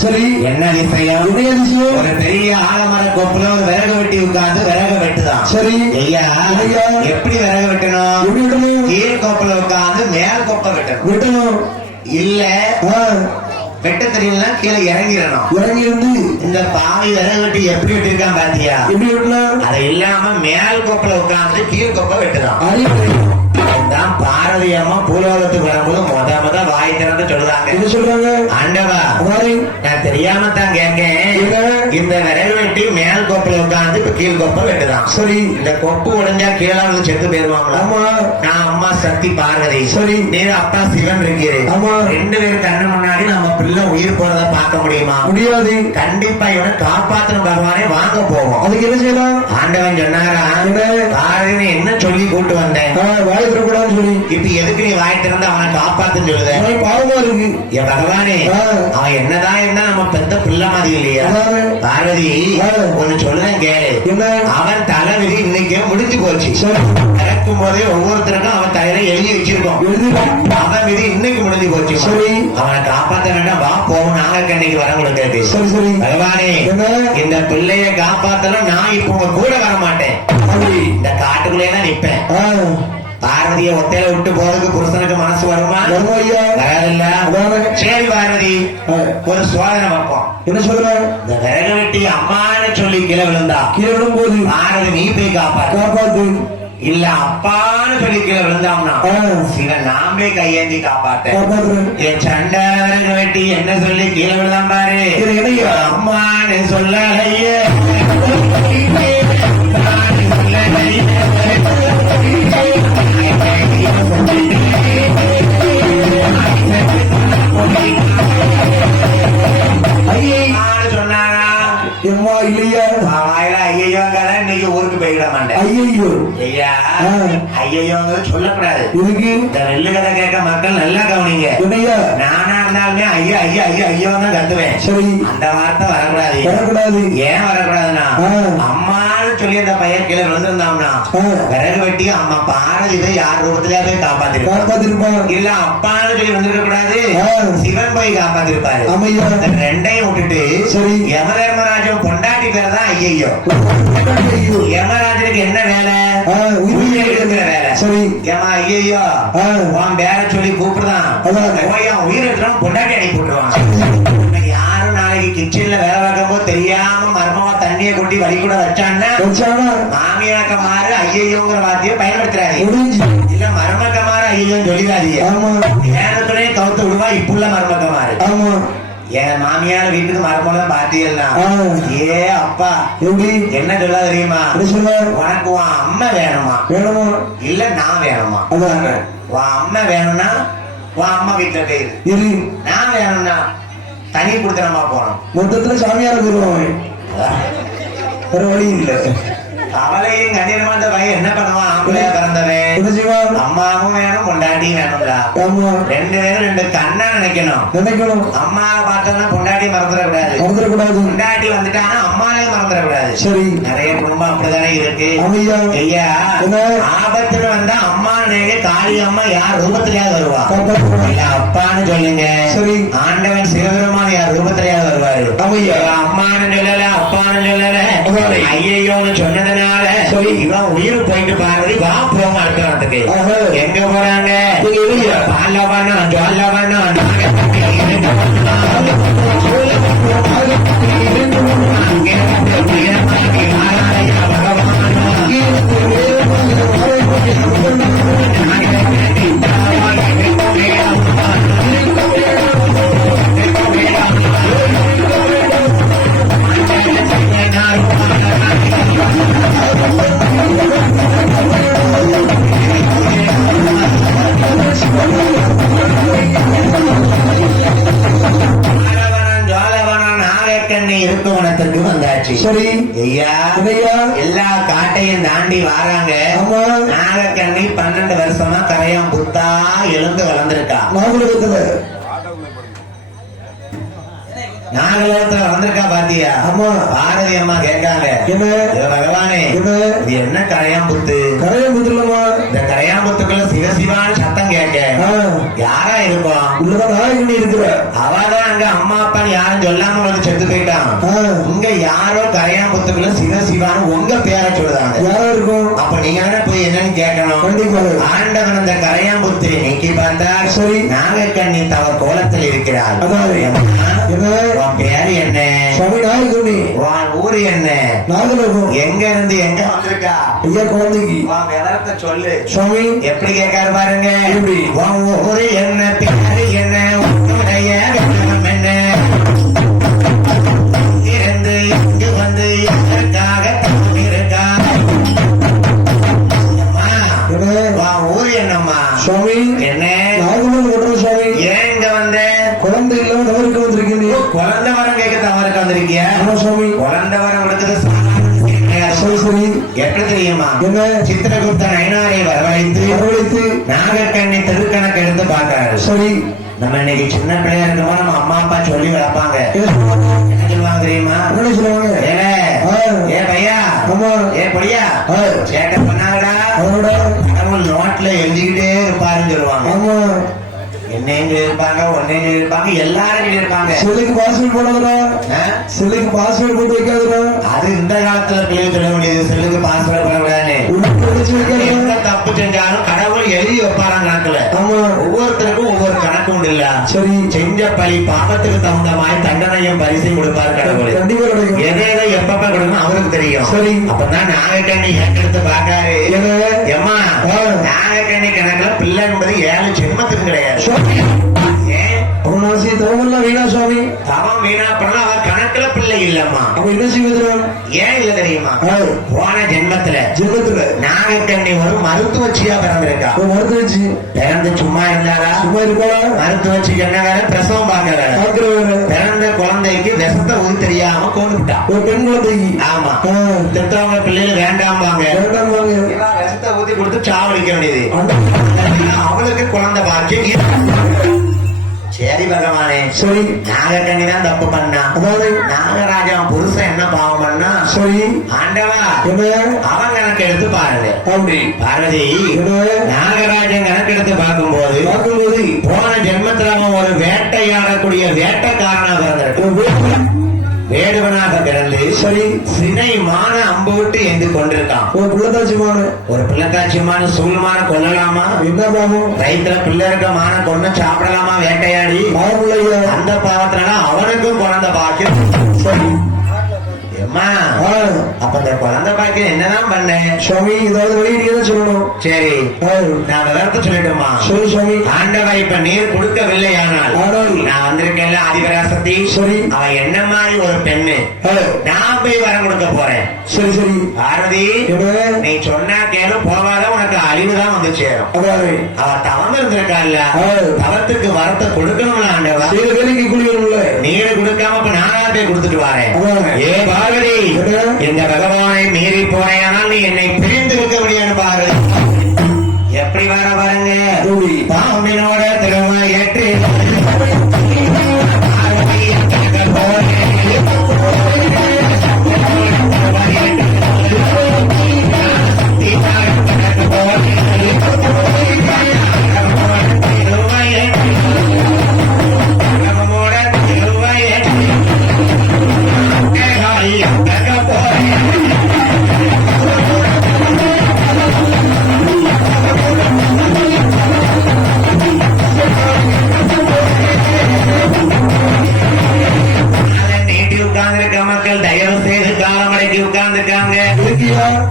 சரி. என்ன விஷயம்? என்ன விஷயம்? ஒரு பெரிய ஆலமர கொப்புல ஒரு விறகு வெட்டி உட்கார்ந்து விறகு வெட்டுதான். சரி. ஐயா ஐயா. எப்படி விறகு வெட்டணும்? எப்படி விடணும்? கீழ் கொப்புல உட்கார்ந்து மேல் கொப்பை வெட்டணும். விட்டணும். இல்ல ஆ, வெட்ட தெரியலன்னா கீழே இறங்கிடணும். இறங்கி இருந்து இந்த பாவி விறகு வெட்டி எப்படி வெட்டிருக்கான் பாத்தியா? எப்படி விடலாம்? அது இல்லாம மேல் கொப்புல உட்கார்ந்து கீழ் கொப்பை வெட்டுதான். அறிவு. தான் பாரதி அம்மா பூலோகத்துக்கு வரும்போது முத வாய் திறந்து சொல்லுறாங்க. என்ன சொல்றாங்க? ஆண்டவா, அவாரி. நான் தெரியாம தான் கேட்கேன். என்ன? இந்த விறகு வெட்டி மேல் கொப்புல உட்கார்ந்து இப்ப கீழ் கொப்பை வெட்டுதான். சரி. இந்த கொப்பு உடைஞ்சா கீழே வந்து செத்து போயிருவாங்களா? ஆமா. நான் அம்மா சக்தி பார்வதி. சரி. நீர் அப்பா சிவன் இருக்கிறேன். ஆமா. ரெண்டு பேரும் கண்ணு முன்னாடி நம்ம பிள்ளை உயிர் போறத பார்க்க முடியுமா? முடியாது. கண்டிப்பா இவனை காப்பாத்தணும் பகவானே, வாங்க போவோம். அதுக்கு என்ன செய்யலாம்? ஆண்டவன் சொன்னாரா, என்ன? பாரதி என்ன சொல்லி கூட்டு வந்தேன்? வாய் திறக்கூடாதுன்னு சொல்லி. இப்ப எதுக்கு நீ வாய் திறந்து அவனை காப்பாத்துன்னு சொல்லுத? அவன் பாவமா இருக்கு. என் பகவானே, அவன் என்னதான் இருந்தா நம்ம பெத்த பிள்ளை மாதிரி இல்லையா? அதானே. பார்வதி, ஆ. ஒன்னு சொல்லுறேன் கேளு. என்ன? அவன் தலைவிதி இன்னைக்கு முடிஞ்சு போச்சு. சரி. இறக்கும் போதே ஒவ்வொருத்தருக்கும் அவன் தலையில எழுதி வச்சிருக்கோம். எழுதுடா. அவன் விதி இன்னைக்கு முடிஞ்சு போச்சு. சரி. அவனை காப்பாத்த வேண்டாம், வா போவோம். நாங்க இன்னைக்கு வர கொடுக்காது. சரி சரி. பகவானே, என்ன? இந்த பிள்ளைய காப்பாத்தலாம். நான் இப்ப உங்க கூட வர மாட்டேன். அப்படி. இந்த காட்டுக்குள்ளே தான் நிப்பேன். பார்வதியை ஒத்தையில விட்டு போறதுக்கு புருஷனுக்கு மனசு வருமா? வருமா ஐயா? வராதுல்ல? அதானே. சரி பார்வதி, ஒரு சோதனை வைப்போம். என்ன சொல்ற? இந்த விறகு வெட்டி அம்மான்னு சொல்லி கீழே விழுந்தா கீழே விடும் போது பார்வதி நீ போய் காப்பாத்து. காப்பாத்து. இல்ல அப்பான்னு சொல்லி கீழே விழுந்தாம்னா சிவன் நாமே கையேந்தி காப்பாத்த. காப்பாத்துறேன். என் சண்டை விறகு வெட்டி என்ன சொல்லி கீழே விழுந்தான் பாரு. இது என்னையா? அம்மான்னு சொல்லலையே. சொன்னாரா? எம்மா இல்லையா? வாயில ஐயோங்காத இன்னைக்கு ஊருக்கு போயிட மாட்டேன். ஐயோ. ஐயா, ஐயோங்கிறது சொல்லக்கூடாது. இதுக்கு இந்த நெல்லு கதை கேட்க மக்கள் நல்லா கவனிங்க. என்னையா? நானா இருந்தாலுமே ஐயோ ஐயோ ஐயோ ஐயோ தான் கத்துவேன். சரி. அந்த வார்த்தை வரக்கூடாது. வரக்கூடாது. ஏன் வரக்கூடாதுன்னா, அம்மான்னு சொல்லி அந்த பையன் கீழே விழுந்திருந்தாம்னா விறகு வெட்டி அம்மா பார்வதி போய் யார் ரூபத்திலே போய் காப்பாத்திருப்பான். இல்ல அப்பான்னு சொல்லி விழுந்திருக்க கூடாது, சிவன் போய் காப்பாத்திருப்பாரு. ஆமையா. ரெண்டையும் விட்டுட்டு சரி. யமதர்மராஜன் பொண்டாட்டி பேர் தான் ஐயோ. யமராஜனுக்கு என்ன வேலை? உயிர் எடுக்கிற வேலை. சரி. ஏமா ஐயோ உன் பேர சொல்லி கூப்பிடுதான், உயிர் எடுத்துறோம் பொண்டாட்டி அனுப்பி விட்டுருவாங்க. யாரும் நாளைக்கு கிச்சன்ல வேலை பார்க்கும் போது தெரியாம மர்மமா தண்ணியை கொட்டி வலி கூட வச்சான்னா மாமியாக்க மாறு ஐயோங்கிற வார்த்தையை பயன்படுத்துறாரு. இல்ல மருமக்க மாறு ஐயோ சொல்லிடாதீங்க. நேரத்துலயே கவுத்து விடுவா இப்புள்ள மருமக்க மாறு. என் மாமியார் வீட்டுக்கு மரமெல்லாம் பாத்தீங்கன்னா, ஏ அப்பா என்ன சொல்ல தெரியுமா? உனக்கு உன் அம்மா வேணுமா இல்ல நான் வேணுமா? உன் அம்மா வேணும்னா உன் அம்மா வீட்டுல போயிரு, நான் வேணும்னா தனி கொடுத்தனமா போனோம். மொத்தத்துல சாமியார போயிருவோம். வேற வழி இல்ல. அவளையும் கண்டிப்பா அந்த பையன் என்ன பண்ணுவான்? ஆம்பளையா பிறந்தவன் அம்மாவும் வேணும் பொண்டாட்டியும் வேணும்டா. ரெண்டு பேரும் ரெண்டு கண்ணா நினைக்கணும். அம்மாவை பார்த்தோம்னா பொண்டாட்டி மறந்துடக்கூடாது. பொண்டாட்டி வந்துட்டானா அம்மாவே மறந்துடக்கூடாது. சரி. நிறைய குடும்பம் அப்படிதானே இருக்கு. ஐயா, ஆபத்துல வந்தா அம்மா காளி அம்மா யார் ரூபத்திலேயாவது வருவா? இல்ல அப்பான்னு சொல்லுங்க. சரி. ஆண்டவன் சிவபெருமான் யார் ரூபத்திலேயாவது வருவாரு? அம்மான்னு சொல்லல அப்பான்னு சொல்லல ஐயோன்னு சொன்னதுனால இவன் உயிர் போயிட்டு பாருது. வா போங்க அடுத்தவனத்துக்கு. எங்க போறாங்க? பாலவனா ஜோல்லவனா இருக்குவனத்திற்கு வந்தாச்சு. சரி. ஐயா, எல்லா காட்டையும் தாண்டி வராங்க. நாகக்கண்ணி 12 வருஷமா கரையான் புத்தா எழுந்து வளர்ந்திருக்கா. நாகலோகத்துல வந்திருக்கா பாத்தியா? ஆமா. பாரதி அம்மா கேட்காங்க, என்ன "ஏ பகவானே, என்ன இது என்ன கரையாம்புத்து? கரையாம்புத்துலமா இந்த கரையாம்புத்துக்குள்ள சிவசிவான்னு சத்தம் கேட்க யாரா இருக்கும்? உள்ளதான் நாயகனி இருக்கிற அவதான் அங்க அம்மா அப்பான்னு யாரும் சொல்லாம உங்களுக்கு செத்து போயிட்டான். இங்க யாரோ கரையாம்புத்துக்குள்ள சிவசிவான்னு உங்க பேரை சொல்லுதாங்க. யாரா இருக்கும்? அப்ப நீங்க தானே போய் என்னன்னு கேட்கணும். கண்டிப்பாக. ஆண்டவன் அந்த கரையாம்புத்தை நீக்கி பார்த்தார். சரி. நாகக்கண்ணி தவ கோலத்தில் இருக்கிறார். அதாவது என்ன உன் பேரு என்ன? சுவாமி நாயகனி. உன் ஊரு என்ன? நாகலோகம். எங்க இருந்து எங்க வந்திருக்கா? ஐயா குழந்தைக்கு உன் விவரத்தை சொல்லு. சுவாமி எப்படி கேட்காரு பாருங்க. எப்படி? உன் ஊரு என்ன, பேரு என்ன, உன்னுடைய விவரம் என்ன, இருந்து இங்கு வந்து எதற்காக தங்கியிருக்கா? அம்மா, என்ன உன் ஊரு என்னம்மா? சுவாமி என்ன? நாகலோகம் சொல்றேன் சுவாமி. ஏன் இங்க வந்த? குழந்தை இல்லாம தவறுக்கு வந்திருக்கீங்க. குழந்தை வரம் கேட்க தவறுக்கு வந்திருக்கியா? ஆமா சுவாமி. குழந்தை வரம் கொடுத்தது சாதாரண விஷயம் கிடையாது. சரி சரி. எப்படி தெரியுமா? என்ன சித்திரகுப்த நயனாரை வரவழைத்து வரவழைத்து நாகக்கண்ணி திருக்கணக்கு எடுத்து பார்க்கறாரு. சரி. நம்ம இன்னைக்கு சின்ன பிள்ளையா இருக்கும்போது நம்ம அம்மா அப்பா சொல்லி வளர்ப்பாங்க. என்ன சொல்லுவாங்க? என்ன சொல்லுவாங்க தெரியுமா? என்ன சொல்லுவாங்க? ஏலே, ஏ பையா, ஆமா. ஏ பொடியா, சேட்டை பண்ணாங்கடா, அவரோட கடவுள் நோட்ல எழுதிக்கிட்டே இருப்பாருன்னு சொல்லுவாங்க. ஆமா. என்னையும் சொல்லியிருப்பாங்க, ஒன்னையும் சொல்லியிருப்பாங்க, எல்லாரும் சொல்லியிருப்பாங்க. சிலைக்கு பாஸ்வேர்ட் போடாதடா. சிலைக்கு பாஸ்வேர்ட் போட்டு வைக்காதடா. அது இந்த காலத்துல பிள்ளை சொல்ல முடியாது. செல்லுக்கு பாஸ்வேர்ட் பண்ணக்கூடாது. உனக்கு வச்சு வைக்காத. எந்த தப்பு செஞ்சாலும் கடவுள் எழுதி வைப்பாராம் கணக்குல. ஆமா. ஒவ்வொருத்தருக்கும் ஒவ்வொரு கணக்கு உண்டு இல்ல? சரி. செஞ்ச பழி பாவத்துக்கு தகுந்த மாதிரி தண்டனையும் பரிசையும் கொடுப்பாரு கடவுள். கண்டிப்பா கிடைக்கும். எதை எதை எப்பப்ப கொடுக்கணும் அவருக்கு தெரியும். சரி. அப்பதான் நாகக்கண்ணி எடுத்து பாக்காரு. ஏம்மா, நாகக்கண்ணி கணக்குல பிள்ளை என்பது 7 ஜென்மத்துக்கு கிடையாது. ஏன்? அவனாசி தவமெல்லாம் வீணா சுவாமி. தவம் வீணா பண்ணா அவ கணக்குல பிள்ளை இல்லம்மா. அப்ப என்ன செய்வதுடா? ஏன் இல்ல தெரியுமா? போன ஜென்மத்துல ஜென்மத்துல நாகக்கண்ணி ஒரு மருத்துவச்சியா பிறந்திருக்கா. மறுத்து வச்சு பிறந்து சும்மா இருந்தாரா? சும்மா இருப்பாளா? மருத்துவச்சிக்கு என்ன வேலை? பிரசவம் பார்க்க வேலை. பாக்குற வேற. பிறந்த குழந்தைக்கு விஷத்தை ஊதி தெரியாம கொண்டு விட்டா. ஒரு பெண் குழந்தைக்கு. ஆமா. பெற்றவங்க பிள்ளைகள் வேண்டாம்பாங்க. வேண்டாம் வாங்க. இவன் விஷத்தை ஊதி கொடுத்து சாவடிக்க வேண்டியது. அவளுக்கு குழந்தை பாக்கியம் இல்லை. சரி பகவானே, சரி. நாகக்கண்ணி தான் தப்பு பண்ணா. அதாவது நாகராஜன் புருஷன் என்ன பாவம் பண்ணா? சரி. ஆண்டவா, என்ன அவன் கணக்கு எடுத்து பாருங்க. அப்படி பார்வதி, என்ன நாகராஜன் கணக்கு எடுத்து பார்க்கும்போது பார்க்கும்போது போன ஜென்மத்துல அவன் ஒரு வேட்டையாடக்கூடிய வேட்டைக்காரனா பிறந்திருக்கான். வேடுவனாக பிறந்து சரி. சினை மான அம்பு விட்டு எந்து கொண்டிருக்கான். ஒரு பிள்ளைதாச்சிமான ஒரு பிள்ளைக்காட்சியமான சூழ்மான கொல்லலாமா? என்ன பாவம்? வயிற்றுல பிள்ளை இருக்க மான கொண்டு சாப்பிடலாமா வேட்டையாடி? பாவம். அந்த பாவத்தினால அவனுக்கும் குழந்தை பாக்கியம். சரி. அம்மா, அப்ப இந்த குழந்தை பாக்கியம் என்னதான் பண்ணேன்? சுவாமி ஏதாவது வழி நீங்க தான் சொல்லணும். சரி, நான் விவரத்தை சொல்லிடுமா? சரி சுவாமி. ஆண்டவா இப்ப நீர் கொடுக்கவில்லை. ஆனால் நான் வந்திருக்கேன்ல ஆதிபராசக்தி. சரி. அவன் என்ன மாதிரி ஒரு பெண்ணு, நான் போய் வரம் கொடுக்க போறேன். சரி சரி. பாரதி, நீ சொன்னா கேளு, போகாத உனக்கு அழிவுதான் வந்து சேரும். அவ தவம் இருந்திருக்காள்ல, தவத்துக்கு வரத்தை கொடுக்கணும்ல ஆண்டவா. நீர் கொடுக்காம இப்ப நானா போய் கொடுத்துட்டு வரேன். ஏ பாரதி, இந்த பகவானை மீறி போனேனால் நீ என்னை பிரிந்து இருக்க முடியாது. பாரு எப்படி வர பாருங்க. பாம்பினோட திரும்ப ஏற்றி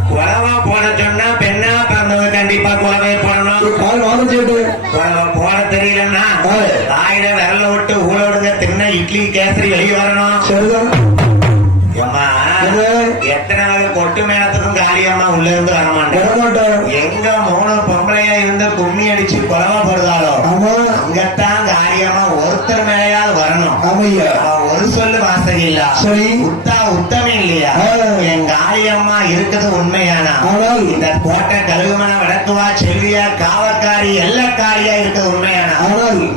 குலவா போன சொன்னா பெண்ணா பிறந்தவங்க கண்டிப்பா குலவே போடணும். போட தெரியலன்னா தாயில விரல விட்டு ஊழ விடுங்க. தின்ன இட்லி கேசரி வெளியே வரணும். எத்தனை வகை கொட்டு மேளத்துக்கும் காரியமா உள்ள இருந்து வரமாட்டேன். எங்க 3 பொம்பளையா இருந்து கும்மி அடிச்சு குலவா போடுதாலோ அங்கத்தான் காரியமா ஒருத்தர் மேலையாவது வரணும். ஒரு சொல்லு வாசகம் இல்ல. உத்தா உத்தமே இல்லையா? என் காரியம்மா இருக்குது உண்மையானா இந்த கோட்டை கழுகுமன வடக்குவா செல்வியா காவக்காரி எல்லாக்காரியா இருக்கிறது உண்மையானா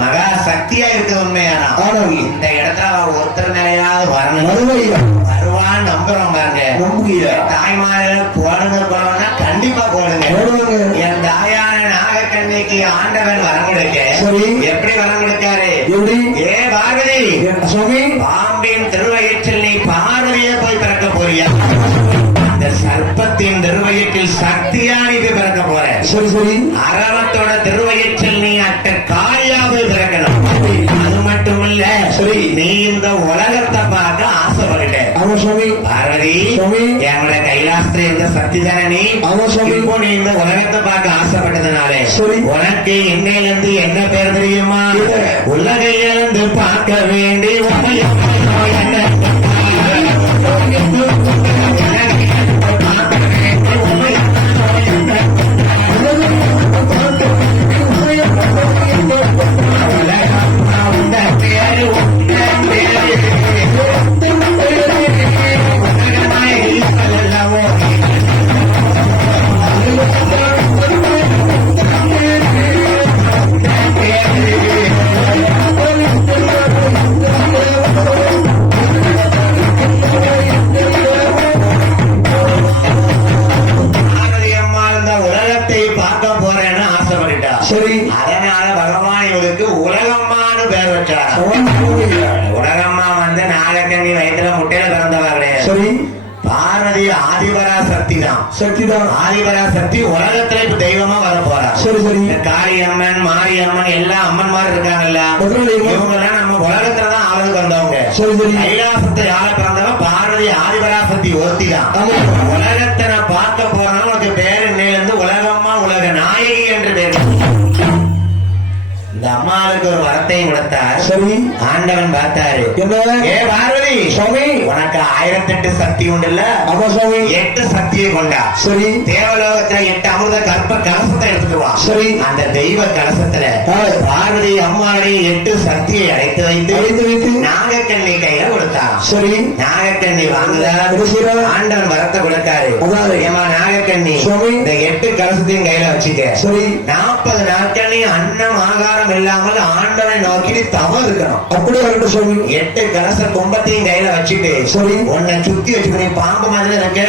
மகா சக்தியா இருக்கிறது உண்மையானா இந்த இடத்துல அவ ஒருத்தர் மேலையா வருவையா வருவான்னு நம்புறோம் பாருங்க. நம்புகியா தாய்மார்கள் போடுங்க போனா கண்டிப்பா போடுங்க. போடுவாங்க. என் தாயான நாகக்கண்ணிக்கு ஆண்டவன் வரம் கொடுக்க சரி. எப்படி வரம் கொடுக்காரு? எப்படி? ஏ பார்வதி, சுவாமி பாம்பின் திருவயிற்றில் நீ பார்வதியே போய் பிறக்க போறியா? அந்த சர்ப்பத்தின் திருவயிற்றில் சக்தியா நீ போய் பிறக்க போற. சரி சரி. அரவத்தோட திருவயிற்றில் நீ அட்ட காளியா போய் பிறக்கணும். அது மட்டும் இல்ல, சரி. நீ இந்த உலகத்தை பார்க்க ஆசைப்பட்டுட்ட. ஆமா சுவாமி. பார்வதி, சுவாமி. எங்களோட கைலாசத்துல இருந்த சக்தி தானே நீ. ஆமா சுவாமி. இப்போ நீ இந்த உலகத்தை பார்க்க ஆசைப்பட்டதுனாலே சரி. உனக்கு இன்னையிலிருந்து என்ன பேர் தெரியுமா? இல்ல. உலகையிலிருந்து பார்க்க வேண்டி சரி. அதனால பகவான் இவருக்கு உலகம்மான்னு பேர் வச்சார். உலகம்மா வந்து நாகக்கண்ணி வயிற்றுல முட்டையில பிறந்தவா கிடையாது. சரி. பார்வதி ஆதிபரா சக்தி தான். சக்திதான். ஆதிபரா சக்தி உலகத்துல இப்ப தெய்வமா வர போறா. சரி சரி. காளியம்மன், மாரியம்மன் எல்லா அம்மன்மார் இருக்காங்கல்ல, இவங்க எல்லாம் நம்ம உலகத்துலதான் ஆளுக்கு வந்தவங்க. சரி சரி. கைலாசத்தை யார பிறந்தவங்க பார்வதி ஆதிபரா சக்தி ஒருத்தி தான். உலகத்தை நான் பார்க்க போனா உனக்கு பேரு இன்னையிலிருந்து உலகம்மா, உலக நாயகி என்று பேர். இந்த அம்மாவுக்கு ஒரு வரத்தை கொடுத்தார். சரி. ஆண்டவன் பார்த்தாரு. என்ன? ஏ பார்வதி, சுவாமி, உனக்கு 1008 சக்தி உண்டு இல்ல? ஆமா சுவாமி. 8 சக்தியை கொண்டா. சரி. தேவலோகத்துல 8 அமிர்த கற்ப கலசத்தை எடுத்துட்டு வா. சரி. அந்த தெய்வ கலசத்துல பார்வதி அம்மாவை 8 சக்தியை அடைத்து வைத்து நாகக்கண்ணி கையில கொடுத்தார். சரி. நாகக்கண்ணி வாங்குதா, ஆண்டவன் வரத்தை கொடுத்தாரு. ஏமா நாகக்கண்ணி, இந்த 8 கலசத்தையும் கையில வச்சுக்க. சரி. 40 நாட்கள் நீ அன்னம் ஆகாரம் இல்லாமல் ஆண்டவனை நோக்கி நீ தவம் இருக்கணும். அப்படியே வரட்டும் சுவாமி. 8 கலச கும்பத்தையும் கையில வச்சுட்டு சரி. உன்னை சுத்தி வச்சுக்க. பாம்பு மாதிரி இருக்க,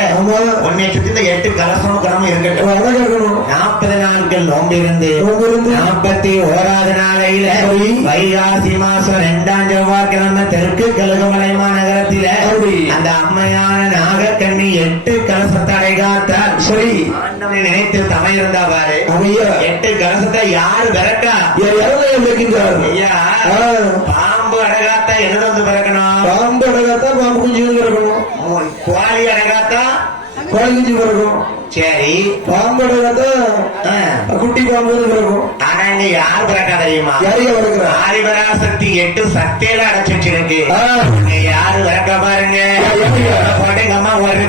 உன்னை சுத்தி இந்த 8 கலசமும் கிரமும் இருக்கட்டும். 40 நாட்கள் நோம்பு இருந்து 41வது நாளையில வைகாசி மாசம் 2ஆம் செவ்வாய்க்கிழமை தெற்கு கழுகுமலை மாநகரத்தில அந்த அம்மையான நாகக்கண்ணி 8 கலசத்தை அடைகாத்தார். சரி. ஆண்டவனை நினைத்து தமை இருந்தா பாரு. 8 கலசத்தை யாரு பிறக்கா? ஐயா, பாம்பு அடகாத்தா என்ன வந்து பிறக்கணும்? பாம்பு அடகாத்தா பாம்பு குஞ்சு பிறக்கணும். கோழி அடகாத்தா கோழி குஞ்சு பிறக்கும். சரி. பாம்பு அடகாத்தா குட்டி பாம்பு பிறக்கும். ஆனா இங்க யார் பிறக்கா தெரியுமா? யாரையா பிறக்கிறா? ஆதிபராசக்தி 8 சக்தியில அடைச்சு வச்சிருக்கு. யாரு பிறக்க பாருங்க. அம்மா ஒரு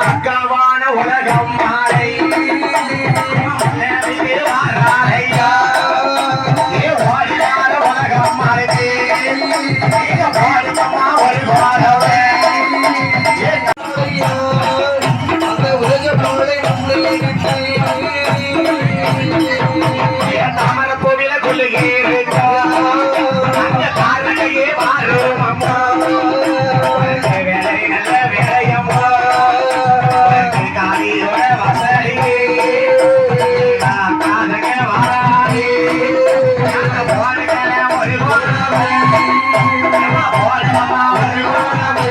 அக்கவான உலகம் மாலை வாராலையா ஓடினார உலகம் மாலை பாடிக்கமா ஒரு பாடவே தாமர கோவில கொள்ளுகிறா அந்த காரணையே மாறும் அம்மா வேலை நல்ல வேலையம்மா காரியோட வசதியே காதக வாராதே போடுகிற ஒரு போடவே போடமா ஒரு போடவே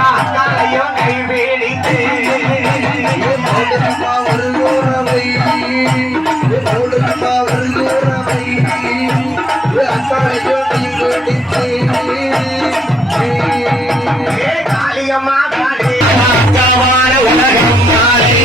அக்காலையும் கைவேடித்து காளியம்மா காளியம்மாவான உலகம் மாலை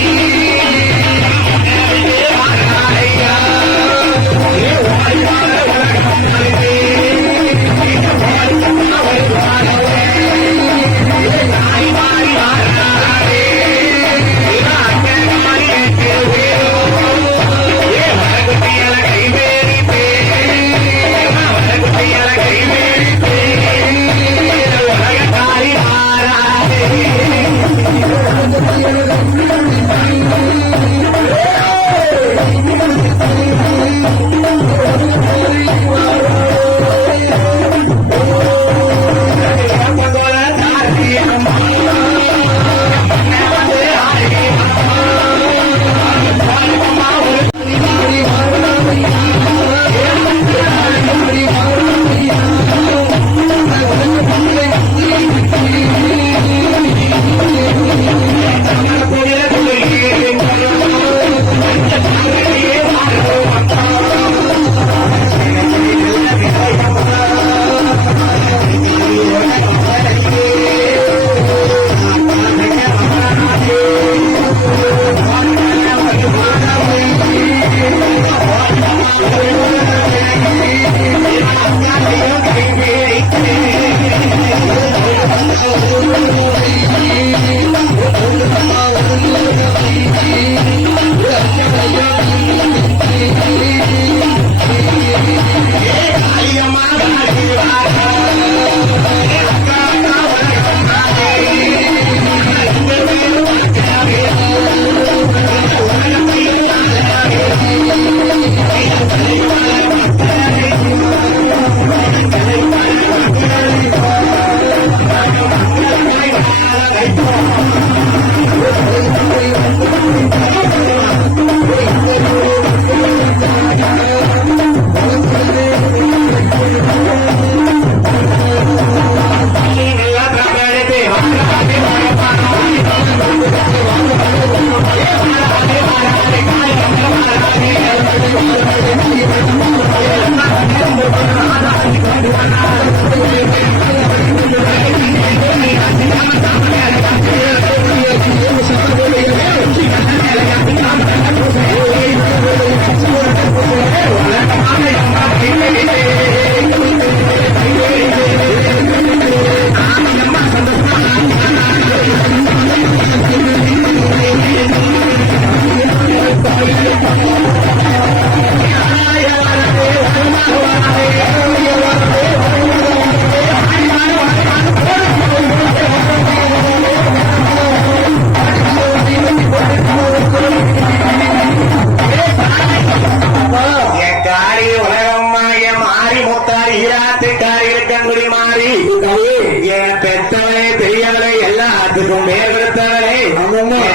எல்லாத்துக்கும் பேர் கொடுத்தவரே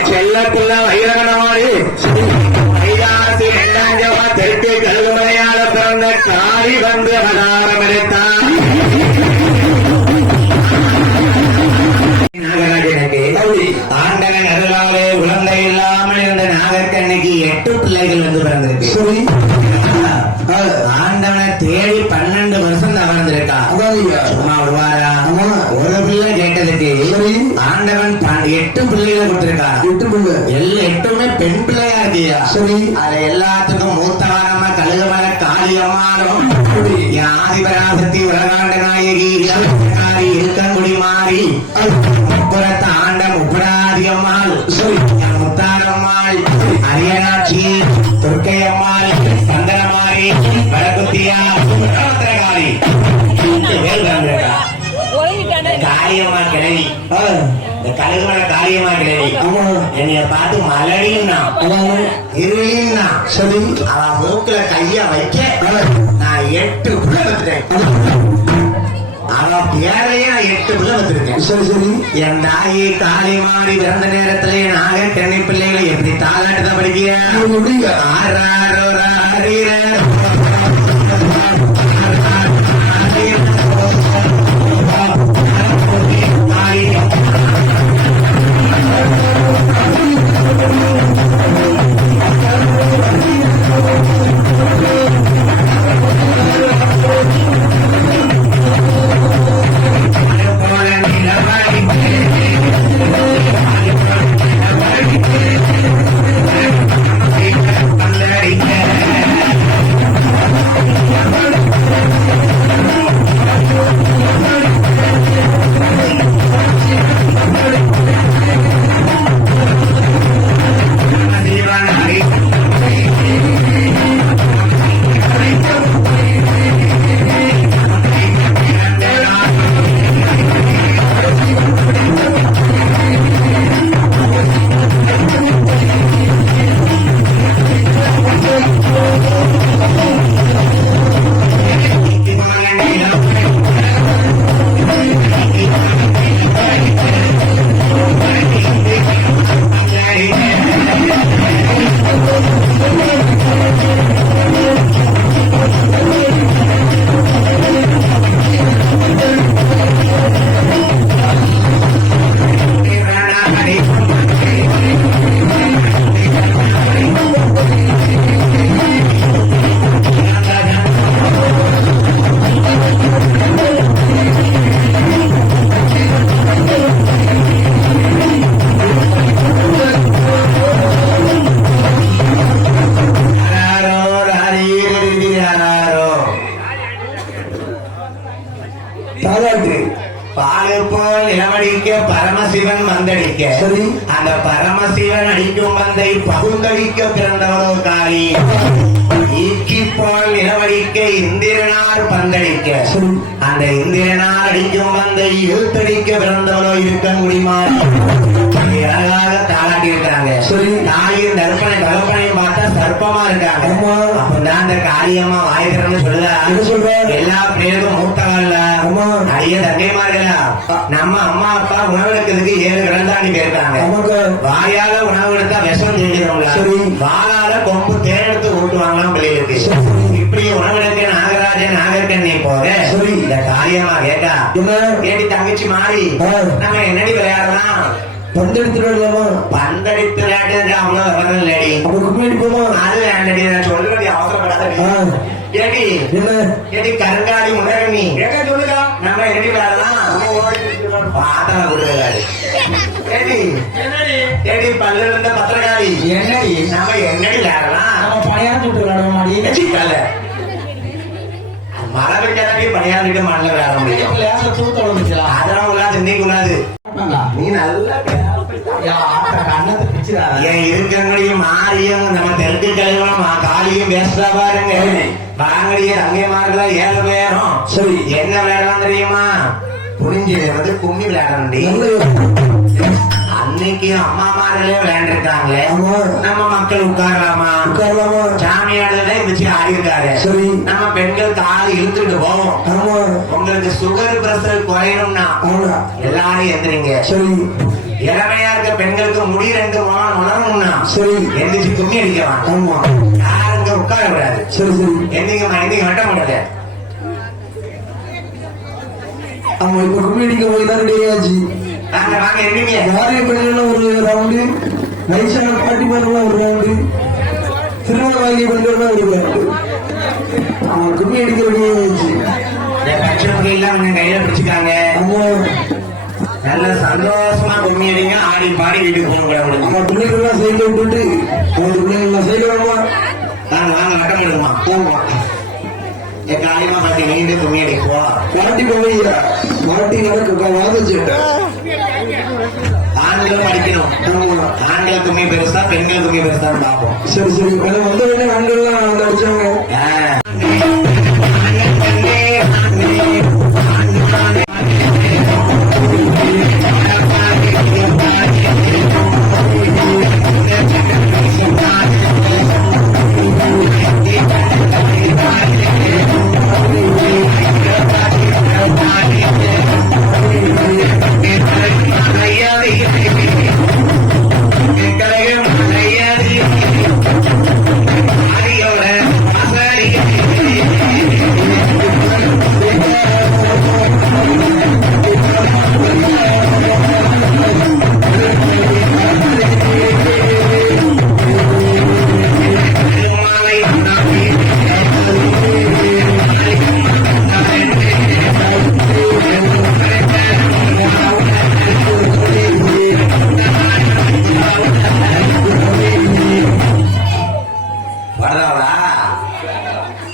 செல்லத்துள்ள வைரகனவாடி ஐயாசி 2 தெற்கு கழுகுமலையால பிறந்த காரி வந்து அவதாரம் எடுத்தார். நாகராஜனுக்கு ஆண்டவன் அருளாலே குழந்தை இல்லாமல் இருந்த நாகக்கண்ணிக்கு 8 பிள்ளைகள் வந்து பிறந்திருக்கு. ஆண்டவனை தேடி 12 வருஷம் தான் வளர்ந்திருக்கா. சும்மா வருவாரா? ஒரு பிள்ளை கேட்டதுக்கு ஆண்டவன் 8 பிள்ளைகளை கொடுத்திருக்கா. 8 பிள்ளை எல்லாம் 8மே பெண் பிள்ளையா இருக்கியா. சரி, அதுல எல்லாத்துக்கும் மூத்தவாரமா கழுகுமல காளியம்மாளும் என் ஆதிபராசக்தி உலகாண்ட நாயகி இருக்கங்குடி மாறி முப்புறத்த ஆண்ட முப்படாதியம்மாள் என் முத்தாரம்மாள் அரியனாட்சி துர்க்கையம்மாள் சந்தனமாரி வடகுத்தியா காளி காளியம்மா கிழவி கழுகுமல காளியம்மா கிழவி என்னைய பார்த்து மலடின்னா இருளின்னா சொல்லி அவ மூக்குல கைய வைக்க நான் 8 புள்ள வச்சுட்டேன். அவ பேரையே நான் 8 புள்ள வச்சிருக்கேன். சரி சரி. என் தாயி காளி மாறி பிறந்த நேரத்துல நாக கண்ணி பிள்ளைகளை எப்படி தாளாட்டத்தை படிக்க ஆறாரோ பரமசிவன் வந்தடிக்க அந்த பரமசிவன் அடிக்கும் வந்தை பகுந்தடிக்க பிறந்தவரோ காளி ஈக்கிப்பால் நிலவடிக்க இந்திரனார் பந்தடிக்க அந்த இந்திரனார் அடிக்கும் வந்தை இழுத்தடிக்க பிறந்தவரோ இருக்கங்குடி மாறி அழகாக தாளாட்டி இருக்கிறாங்க. தாயின் தர்ப்பனை தகப்பனையும் பார்த்தா சர்ப்பமா இருக்காங்க. அப்பதான் அந்த காளியம்மா வாய்க்கிறன்னு சொல்லுதா எல்லா பேருக்கும் மூத்தவல்ல நிறைய தங்கைமார்களா நம்ம அம்மா அப்பா உணவெடுக்கிறதுக்கு 7 கடல் தாண்டி போயிருக்காங்க. வாயால உணவு எடுத்தா விஷம் தெரிஞ்சவங்களா வாழால கொம்பு தேர்ந்தெடுத்து ஊட்டுவாங்களாம் பிள்ளைகளுக்கு. இப்படி உணவெடுக்க நாகராஜன் நாகர்கண்ணி போக இந்த காளியம்மா கேட்டா கேட்டி தங்கச்சி மாறி நம்ம என்னடி விளையாடலாம் பந்தடித்து பந்தடித்து விளையாட்டு அவங்க வரலடி அப்ப கும்மி அடிப்போமா அது வேண்டடி நான் சொல்றது அவசரப்பட ஆ, ஏடி என்ன ஏடி கருங்காலி முன்னரணி எங்க சொல்லுங்க நம்ம எப்படி வேறலாம் பாத்தா கொடுக்கலாரு ஏடி ஏடி பல்லு இருந்த பத்திரகாளி என்னடி நம்ம என்னடி வேறலாம் நம்ம பணியாரம் சுட்டு விளையாடுவோம் மழை பெஞ்சாலே பணியாரிட்டு மண்ணில் விளையாட முடியும் லேச தூத்த விழுந்துச்சா அதெல்லாம் உள்ளாது இன்னைக்கு உள்ளாது நீ நல்லா கண்ணத்தை பிச்சுறாங்க என் இருக்கங்களையும் மாறியும் நம்ம தெற்கு கழிவும் காளியும் பேசுறா பாருங்க வாங்கடிய தங்கைமார்களா 7 பேரும் சரி என்ன விளையாடலாம் தெரியுமா புரிஞ்சு வந்து கும்மி விளையாடண்டி அன்னைக்கு அம்மாமார்களே விளையாண்டுருக்காங்களே ஆமா நம்ம மக்கள் உட்காரலாமா உட்காரலாமா சாமியாடுதே வச்சு ஆடி இருக்காரு சரி நம்ம பெண்கள் காலை இழுத்துட்டு போவோம் ஆமா உங்களுக்கு சுகர் பிரஷர் குறையணும்னா ஆமா எல்லாரும் எந்திரிங்க சரி இளமையா இருக்க பெண்களுக்கு முடி 2 வாரம் வளரணும்னா சரி எந்திரிச்சு கும்மி அடிக்கலாம் ஆமா யாருங்க உட்கார கூடாது சரி சரி எந்திரிங்கம்மா எந்திரிங்க வட்ட முடியாது ஆமா இப்ப கும்மி அடிக்க போய் தான் ரெடி ஆச்சு வாங்க வாங்க எந்திரிங்க வாரிய பெண்கள் ஒரு ரவுண்டு நைசான பாட்டி பெண்கள் ஒரு ரவுண்டு திருமண வாங்கிய பெண்கள் ஒரு ரவுண்டு ஆமா கும்மி அடிக்க ரெடி ஆச்சு இந்த கட்சி எல்லாம் கொஞ்சம் கையில பிடிச்சிக்காங்க ஆமா நல்ல சந்தோஷமா கும்மி அடிங்க ஆடி பாடி வீட்டுக்கு போக கூடாது நம்ம பிள்ளைகள்லாம் சைட்ல விட்டுட்டு அந்த பிள்ளைகள்லாம் சைட்ல வாமா வாங்க வாங்க வட்டம் எடுக்குமா ஆமா என் காலியமா பார்த்து நீண்டு கும்மி அடிப்போம் பாட்டி போவையா பாட்டி நடக்க வாதச்சேட்ட ஆண்களும் படிக்கணும் ஆமா ஆண்கள் கும்மி பெருசா பெண்கள் கும்மி பெருசா பார்ப்போம் சரி சரி கொஞ்சம் வந்த உடனே ஆண்கள்லாம் வந்து அடிச்சாங்க வரதாவளா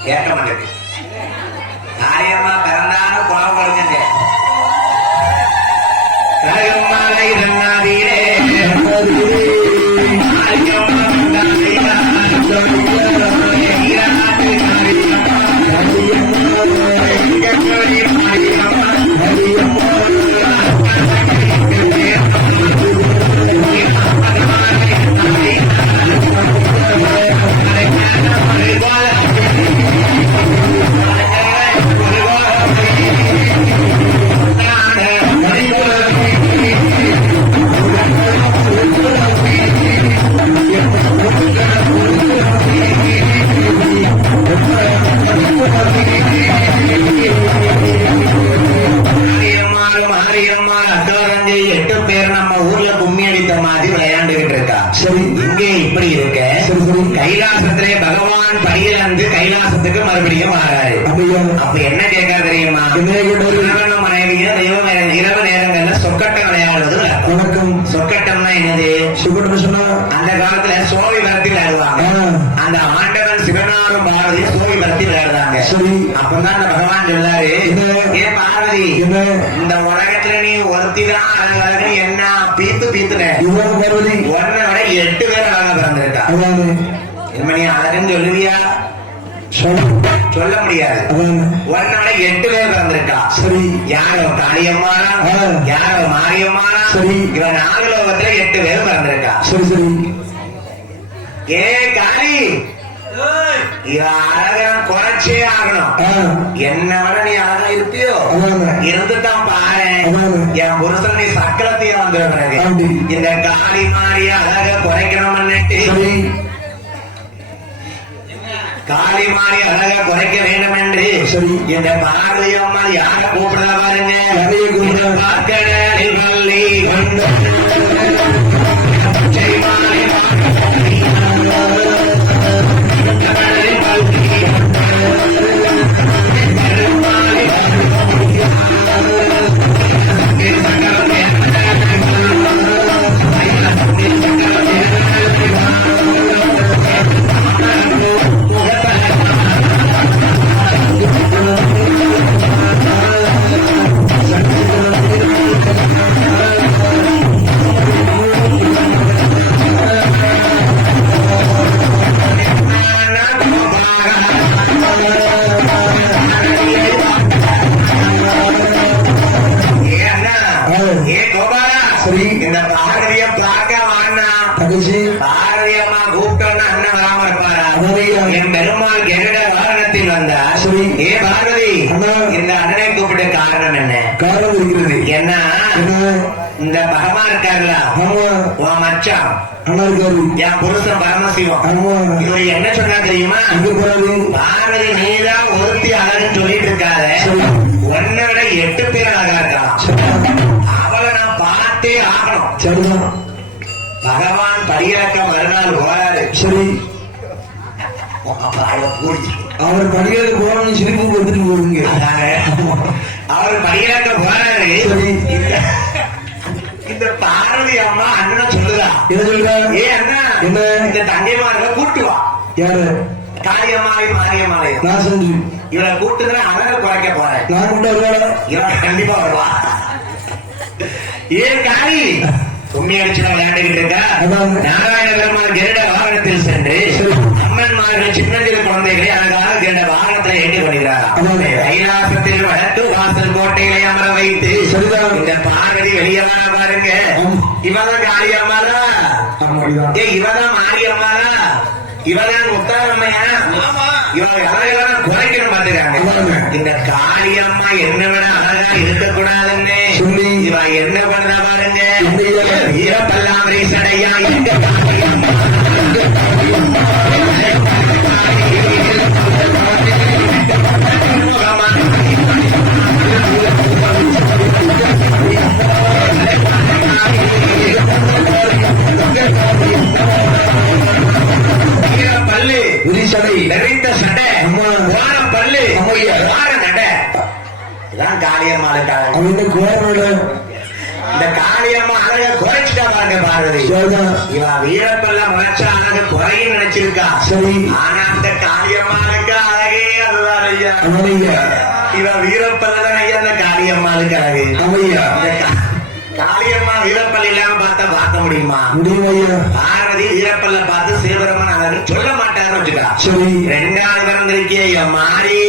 கேட்க மாட்டேங்குது காரியமா பிறந்தாலும் குளம் குழந்தைங்க கரகம்மாலை ரன்னாதீரே மாரியம்மாள் அட்டோரஞ்சை 8 பேர் நம்ம ஊர்ல கும்மி அடித்த மாதிரி விளையாண்டுகிட்டு இருக்கா சரி இங்கே இப்படி இருக்க சரி சரி கைலாசத்திலே பகவான் படியில் வந்து கைலாசத்துக்கு மறுபடியும் மாறாரு அப்படியா அப்ப என்ன கேட்க தெரியுமா என்ன கேட்டாரு? கணவன் மனைவியும் இரவு நேரங்கள்ல சொக்கட்ட விளையாடுவது வழக்கம். வணக்கம் சொக்கட்டம்னா என்னது சுகட்னு சொன்னா அந்த காலத்துல சோழி வரத்தி விளையாடுவாங்க அந்த ஆண்டவன் சிவனாரும் பார்வதி சோழி வரத்தி விளையாடுறாங்க சரி அப்பதான் அந்த பகவான் சொல்லாரு என்ன? ஏன் பார்வதி என்ன இந்த உலகத்துல நீ ஒருத்திதான் அழகு என்ன பீத்துன இவ்வளவு பார்வதி ஒன்னை விட 8 பேர் அழகா பிறந்திருக்கா அதானே நீ அழகுன்னு சொல்லுவியா சொல்ல முடியாது அதானே ஒன்னை விட 8 பேர் பிறந்திருக்கா சரி யாரோ காளியம்மானா யாரோ மாரியம்மானா சரி. இவன் நாகலோகத்துல 8 பேர் பிறந்திருக்கா சரி சரி ஏ காளி இவன் அழகா குறைச்சே ஆகணும் என்ன விட நீ அழகா இருப்பியோ அதானே இருந்துதான் பாரு அதானே. என் புருஷன் நீ சக்கரத்தையும் வந்துடுறது அப்படி. இந்த காளி மாறிய அழக குறைக்கணும்னு சரி காளி மாறி அழக குறைக்க வேண்டும் என்று சரி. இந்த பார்வதியம்மா யார கூப்பிடுறா பாருங்க யாரையும் கூப்பிடுறா? பார்க்கடலில் வள்ளி வந்து செய்வாய் கடலில் வள்ளி பெருமாள் கருட வாகனத்தில் வந்தார். சரி. ஏ பார்வதி, அண்ணா. இந்த அண்ணனை கூப்பிட்ட காரணம் என்ன? காரணம் இருக்கிறது. என்ன? என்ன? இந்த பகவான் இருக்காருல, ஆமா. உன் மச்சான் அண்ணா இருக்காரு. என் புருஷன் பரமசிவம். ஆமா. இவர் என்ன சொன்னா தெரியுமா? எங்க போறாரு? பார்வதி நீதான் ஒருத்தி அழகுன்னு சொல்லிட்டு இருக்காத, சரி. ஒன்னை விட 8 பேர் அழகா இருக்கலாம், அவளை நான் பார்த்தே ஆகணும். சரிதான். பகவான் படியிறக்க மறுநாள் போறாரு. சரி. கூடி அவர் படியாத போறான்னு சிரிப்பு வந்துட்டு போடுங்க. அவர் படியிறக்க போறாரு. சரி. இந்த பார்வதி அம்மா அண்ணன் சொல்லுதா, என்ன சொல்றா? ஏ அண்ணா, என்ன? இந்த தங்கைமார்களை கூட்டுவா. யாரு? காளியம்மாவையும் மாரியம்மாவையும் நான் செஞ்சு இவரை கூட்டுதான் அழகை குறைக்க போறேன். நான் கூட வருவாடா? இவன் கண்டிப்பா வருவா. ஏன் காளி கும்மி அடிச்சு விளையாண்டுகிட்டு இருக்கா? அதான். நாராயண பெருமாள் கருட வாகனத்தில் சென்று அம்மன்மார்கள் சின்னஞ்சிறு குழந்தைகளை அழகாக கருட வாகனத்தில் ஏற்றி கொள்கிறார். அதான். கைலாசத்தில் வடக்கு வாசல் கோட்டையிலே அமர வைத்து சரிதான். இந்த பார்வதி வெளியே வர பாருங்க. இவதான் காளியம்மாதா? அப்படிதான். ஏ இவதான் மாரியம்மாதா? இவதான் முத்தாரம்மையா? இவங்க அழகெல்லாம் குறைக்கணும் பாத்துக்காங்க. இந்த காளியம்மா என்ன விட அழகா இருக்கக்கூடாதுன்னு சொல்லி இவ என்ன பண்ண பாருங்க. என்ன? வீரப்பல்லாமரை சடையா எங்க காளியம்மா பல்லு விரிசடை நிறைந்த சடை அம்மா. வார பல்லு அம்மையா. வார நடை. இதான் காளியம்மாளுக்காக. அவன் கோரோட இந்த காளியம்மா அழக குறைச்சிட்டா பாருங்க பார்வதி. சரிதான். இவ வீரப்பல்ல முளைச்சா அழக குறையும் நினைச்சிருக்கா. சரி. ஆனா அந்த காளியம்மாளுக்கு அழகே அதுதான் ஐயா. அம்மையா. இவ வீரப்பல்லதான் ஐயா அந்த காளியம்மாளுக்கு அழகு. அம்மையா. காளியம்மா வீரப்பல் இல்லாம பார்த்தா பார்க்க முடியுமா? முடியும் ஐயா. பார்வதி வீரப்பல்ல பார்த்து சிவபெருமன் அழகுன்னு சொல்ல மாட்டாருன்னு வச்சுக்கா. சரி. ரெண்டாவது பிறந்திருக்கிய என் மாறி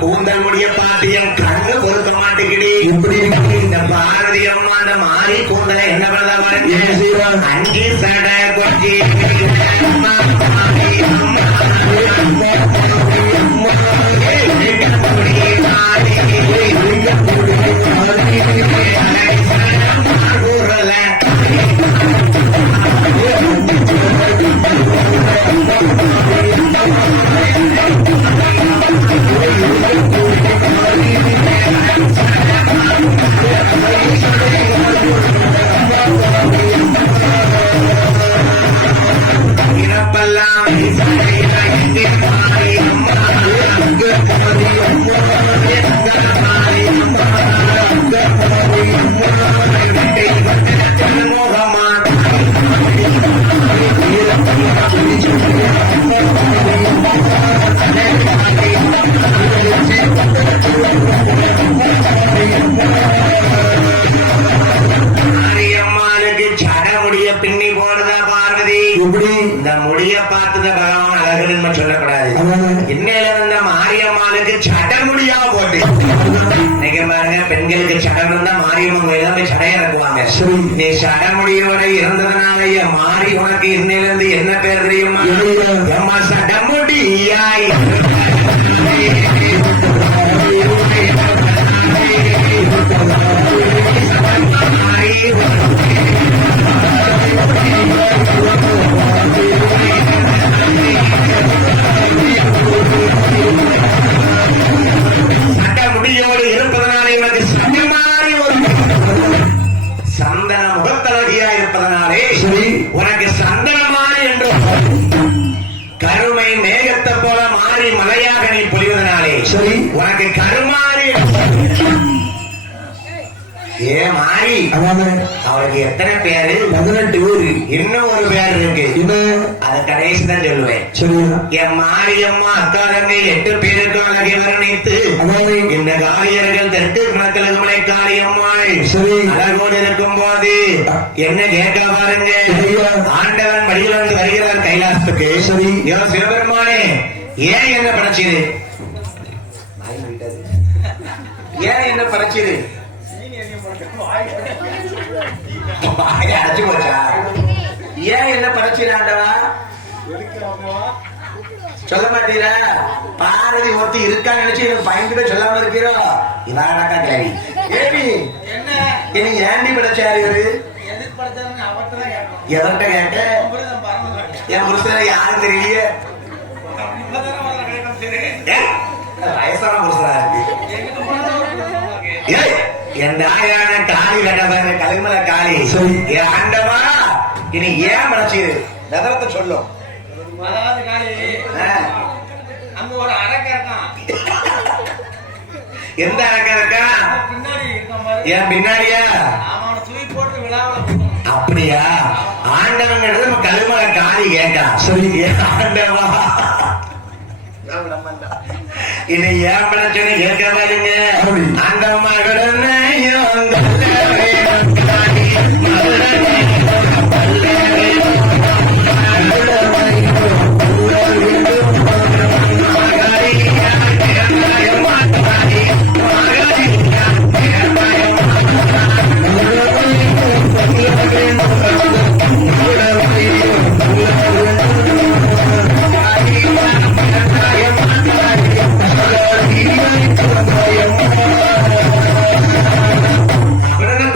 கூந்தல் முடிய பார்த்து என் கண்ணு பொறுக்க மாட்டேங்குது. எப்படி இருக்கு? இந்த பார்வதி அம்மா அந்த மாறி கூந்தலை என்ன பண்ண என்ன பாருங்க. செய்வான்? அஞ்சு சடை கொஞ்சி மாரியம்மாளுக்கு சட முடிய பின்னி போடுதா பார்வதி. எப்படி? இந்த முடிய பார்த்துத பகவான் அழகுன்னு சொல்லக்கூடாது. அதானே. இன்னையில இருந்த மாரியம்மாளுக்கு சட முடியா போட்டு நீங்க பாருங்க, பெண்களுக்கு சடம் இருந்தா மாரியம்மன் எல்லாமே சடைய இறக்குவாங்க. சரி. நீ சட முடியவரை இருந்ததுனால மாறி உனக்கு இன்னையில இருந்து என்ன பேர் தெரியுமா? எம்மா சடமுடியாய். சட்ட முடியோடு இருப்பதனாலே உனக்கு சட்டமாறி ஒரு சந்தன முகத்தழகியா இருப்பதனாலே சரி. உனக்கு சந்தனமாறி என்று கருமை மேகத்தை போல மாறி மலையாக நீ பொழிவதனாலே சரி. உனக்கு கருமாறி. ஏ மாறி, அதானே. அவளுக்கு எத்தனை பேரு? 18 பேரு. இன்னும் ஒரு பேர் இருக்கு. என்ன? அது கடைசி தான் சொல்லுவேன். சரியா? என் மாரியம்மா அக்காலமே 8 பேருக்கு அழகை வர்ணித்து அதானே. இந்த காளியர்கள் தெற்கு கணக்கிழமை காளியம்மாள் சரி. அழகோடு இருக்கும் போது என்ன கேட்க பாருங்க. ஐயா. ஆண்டவன் வழியில் வந்து வருகிறார் கைலாசத்துக்கு. சரி. இவன் சிவபெருமானே ஏன் என்ன படைச்சீரு? ஏன் என்ன படைச்சீரு? அடிச்சு போச்சா? ஏன் என்ன படைச்சீரு ஆண்டவா? சொல்ல மாட்டீரா? பார்வதி ஒருத்தி இருக்கான்னு நினைச்சு எனக்கு பயந்துட்டு சொல்லாம இருக்கிறோம். இதாடக்கா கேள்வி. ஏடி என்ன இனி ஏண்டி படைச்சாரு இவரு? எதுக்கு படைச்சாருன்னு அவர்கிட்ட தான் கேட்கணும். எவர்கிட்ட கேட்ட? உங்களுதான் பரம கேட்டேன். என் புருஷனை யாரும் தெரியலையே. இப்பதானே அவரை கேட்கணும் தெரியும். வயசான புருஷனா இருக்கு. எங்கிட்ட போனதான் ஒரு புருஷன் இருக்கு. ஏய், என் தாயான காளி கட்ட பாரு, கலிமலை காளி. என் ஆண்டவா இனி ஏன் படைச்சீரு? விவரத்தை சொல்லும். அதாவது காளி அங்க ஒரு அரக்கை இருக்கான். எந்த அரக்கா இருக்கா? பின்னாடி இருக்கான் பாரு. என் பின்னாடியா? அவனை தூக்கி போட்டு விழாவில் போகணும். அப்படியா? ஆண்டவங்கிறது நம்ம கலிமலை காளி கேட்டா. சரி ஆண்டவா இனி ஏன் படைச்சோன்னு கேட்காதீங்க. அந்த மகடனை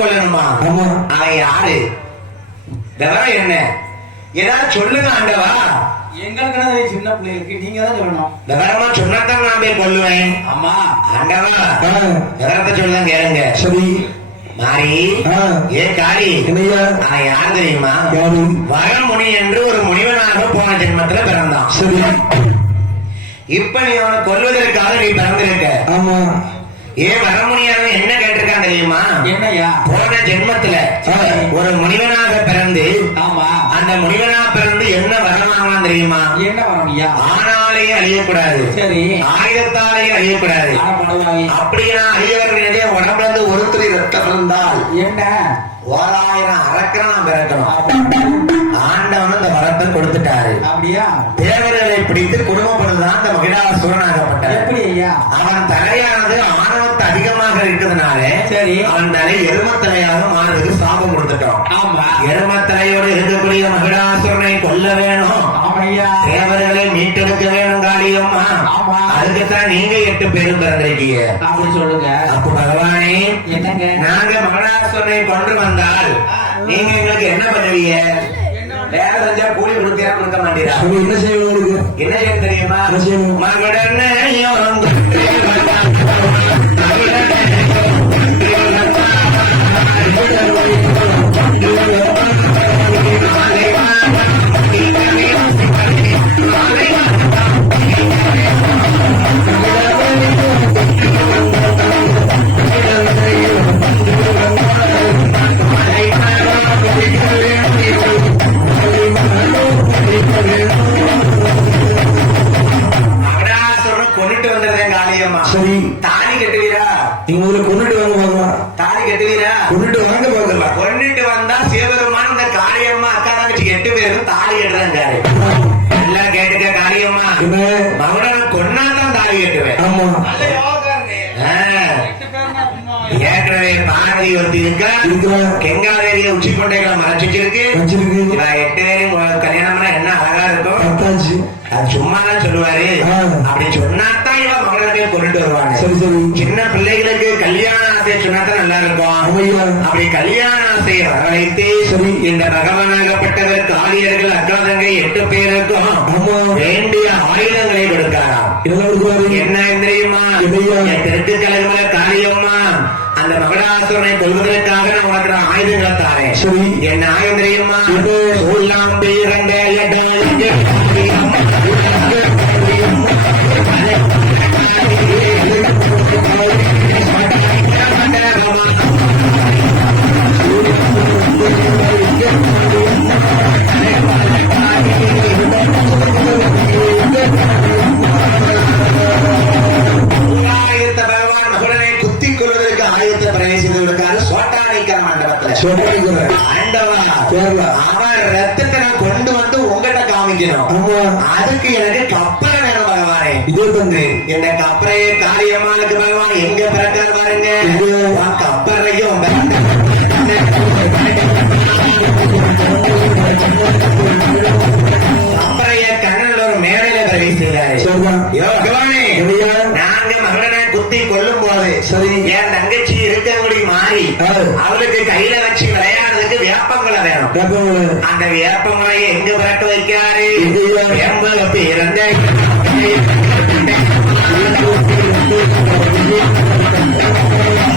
கொல்லணுமா? அவன் யாரு? விவரம் என்ன? ஏதாவது சொல்லுங்க ஆண்டவா. எங்களுக்கு சின்ன பிள்ளைகளுக்கு நீங்க தான் சொல்லணும். விவரமா சொன்னாதான் நான் போய் கொல்லுவேன். ஆமா ஆண்டவா விவரத்தை சொல்லுங்க கேளுங்க. சரி மாறி ஏ காளி, அவன் யார் தெரியுமா? வரமுனி என்று ஒரு முனிவனாக போன ஜென்மத்துல பிறந்தான். சரி இப்ப நீ அவனை கொல்வதற்காக நீ பிறந்திருக்க. ஆமா. ஏன் வரமுனியாக என்ன கேட்டிருக்கான் தெரியுமா? என்னையா? போன ஜென்மத்துல ஒரு முனிவனாக பிறந்து, ஆமா, அந்த முனிவனா பிறந்து என்ன வரமாகலாம் தெரியுமா? என்ன வரமையா? ஆனாலேயே அழியக்கூடாது, சரி, ஆயுதத்தாலேயே அழியக்கூடாது. அப்படியா அழியவர்களுடைய உடம்புல இருந்து ஒருத்தர் ரத்தம் இருந்தால் என்ன 1000 அரக்கனை நான் பிறக்கணும். ஆண்டவன் அந்த வரத்தை கொடுத்துட்டாரு. அப்படியா? தேவர்களை பிடித்து குடும்பப்படுதான் அந்த மகிழாசுரனாகப்பட்டார். எப்படி ஐயா? அவன் தலையானது ஆணவத்து அதிகமாக இருக்கிறதுனால சரி, அவன் தலை எருமத்தலையாக மாறுறதுக்கு சாபம் கொடுத்துட்டோம். ஆமா, எருமத்தலையோடு இருக்கக்கூடிய மகிழாசுரனை கொல்ல வேணும். ஆமையா, தேவர்களை மீட்டெடுக்க வேணும் காளியம்மா. ஆமா, அதுக்குத்தான் நீங்க 8 பேரும் பிறந்திருக்கீங்க. அப்படி சொல்லுங்க. அப்ப பகவானே, என்னங்க? நாங்க மகிழாசுரனை கொண்டு வந்தால் நீங்க எங்களுக்கு என்ன பண்ணுவீங்க? வேலை செஞ்சா கூலி கொடுத்தீரா கொடுக்க மாட்டீரா? என்ன செய்யணும்? என்ன செய்ய தெரியுமா? மகடனை கொண்டுட்டு வந்திருந்தேன் காளியம்மா. சரி, தாலி கட்டுவீரா? நீங்க முதல்ல கொண்டுட்டு வாங்க பாக்கலாம். தாலி கட்டுவீரா? கொண்டுட்டு வாங்க பாக்கலாம். கொண்டுட்டு வந்தா சிவபெருமான் இந்த காளியம்மா அக்கா தங்கச்சி 8 பேரும் தாலி கட்டுறாங்க. எல்லாம் கேட்டுக்க காளியம்மா, மகனை கொண்டாதான் தாலி கட்டுவேன். ஆமா, ஏற்கனவே பார்வதி ஒருத்தி இருக்கா, கெங்காதேரிய உச்சி கொண்டைகளை மறைச்சிருக்கு. 8 பேரும் கல்யாணம் பண்ணா என்ன அழகா இருக்கும். அது சும்மாதான் சொல்லுவாரு. அப்படி சொன்னாதான் இவன் மகளை கொண்டுட்டு வருவாங்க. சரி சரி, சின்ன பிள்ளைகளுக்கு கல்யாண ஆசையை சொன்னாதான் நல்லா இருக்கும். அப்படி கல்யாண ஆசையை வரவைத்து இந்த பகவானாகப்பட்டவர் காளியர்கள் அக்காதங்கை 8 பேருக்கும் வேண்டிய ஆயுதங்களை கொடுக்காராம். என்ன தெரியுமா? தெற்கு கலைமலை காளியம்மா, அந்த மகடாசுரனை கொள்வதற்காக நான் உனக்கு ஆயுதங்களை தாரேன். என்ன ஆயுதம் தெரியுமா? உள்ளாம்பி 2 பகவான் மகுடனை குத்திக் கொள்வதற்கு ஆயுதத்தை பிரவேசித்ததற்காக சோட்டானிக்கிற மண்டபத்துல அவன் ரத்தத்தை நான் கொண்டு வந்து உங்ககிட்ட காமிக்கணும். அதுக்கு எனக்கு கப்பலை வேணும் பகவானே. இது வந்து இந்த கப்பலையே காளியம்மாளுக்கு பகவான் எங்க பிறக்காரு பாருங்க. கப்பலையும் கப்பலைய கண்ணல் ஒரு மேடையில பிரவேசிக்கிறாரு. சரிதான். யோகவானே, என்னையா? நாங்க மகனை குத்தி கொல்லும் போது சரி. என் தங்கச்சி இருக்கபடி மாறி அவளுக்கு கையில வச்சு விளையாடுறதுக்கு வேப்பங்களை வேணும். வேப்பமலை. அந்த வேப்பமலையை எங்க விரட்டு வைக்காரு? எங்கய்யா? எம்பல பிறந்த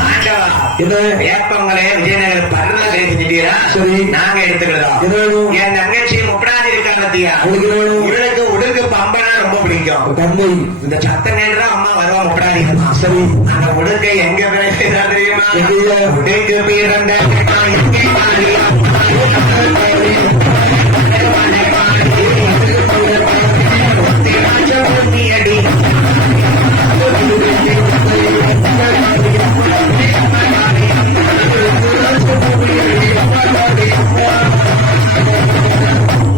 ஆண்டவா, என்ன? வேப்பங்களை விஜயநகர் பருவ செஞ்சுட்டீரா? சரி. நாங்க எடுத்துக்கிறோம். என்ன வேணும்? என் தங்கச்சி முப்படாது இருக்கா பத்தியா? அவளுக்கு என்ன வேணும்? இவளுக்கு உடுக்கு பம்பனா ரொம்ப பிடிக்கும். தந்தை. இந்த சத்த நேரம் அம்மா வருவா முப்படாது. சரி. அந்த உடுக்கை எங்க பிறந்தா தெரியுமா? எங்கய்யா? உடுக்கு பிறந்த எங்கே மாறியா? அடி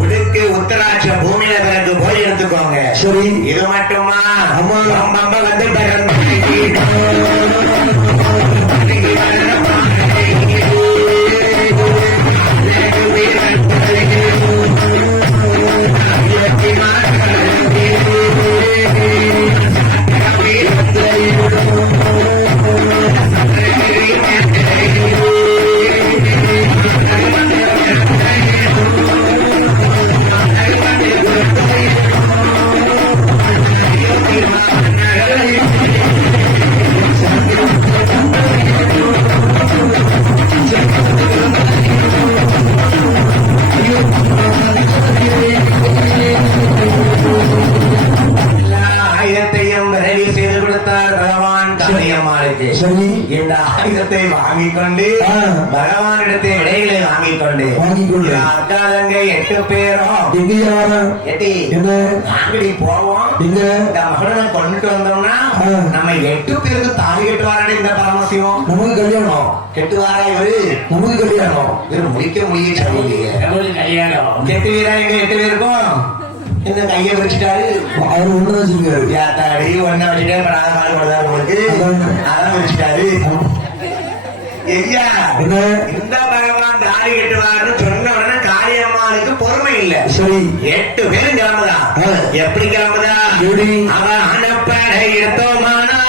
உடுக்கு உத்தராட்ச பூமியில பிறகு போய் எடுத்துக்கோங்க. சரி. இது மட்டுமா? ஆமா. பம்ப வந்து பிறந்த ஆயுதத்தையும் விரைவு செய்து கொடுத்தார் பகவான் கண்ணியம்மாளுக்கு. சரி. இந்த ஆயுதத்தை வாங்கிக் கொண்டு பகவானிடத்தை விடைகளை வாங்கிக் கொண்டு அக்கா தங்கை 8 பேரும் எங்கய்யா? எட்டி என்ன? நாங்கடி போவோம். எங்க? இந்த மகனை கொண்டுட்டு வந்தோம்னா நம்ம 8 பேருக்கு தாலி கட்டுவாரே இந்த பரமசிவம். நமக்கு கல்யாணம். கெட்டுவாரா இவரு? நமக்கு கல்யாணம். இவரு முடிக்க முடிய சொல்லிங்க கல்யாணம். கெட்டு வீரா எங்க 8 பேருக்கும் இந்த கையை வச்சுட்டாரு. அவர் ஒண்ணு வச்சிருக்காரு. யாத்தாடி ஒன்ன வச்சுட்டே பாடு கொடுத்தாரு உங்களுக்கு. அதான் வச்சுட்டாரு. ஐயா, என்ன? இந்த பகவான் தாலி கட்டுவாருன்னு சொன்ன உடனே காளியம்மாளுக்கு பொறுமை இல்ல. சரி. 8 பேரும் கிளம்புதா. எப்படி கிளம்புதா? எப்படி? அவன் அனுப்படை எடுத்தோமானா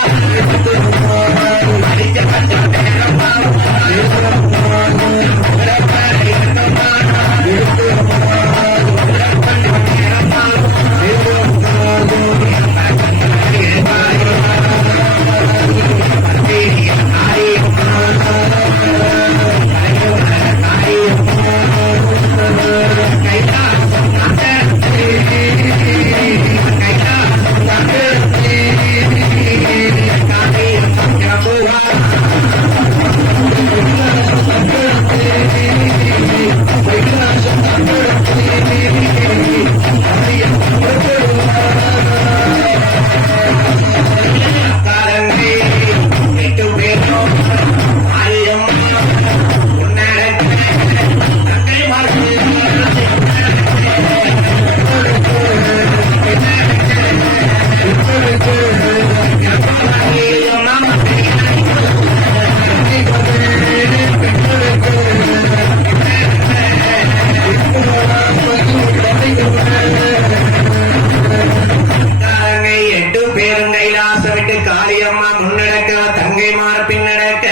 காளியம்மா முன்னடக்க தங்கைமார் பின்னடக்க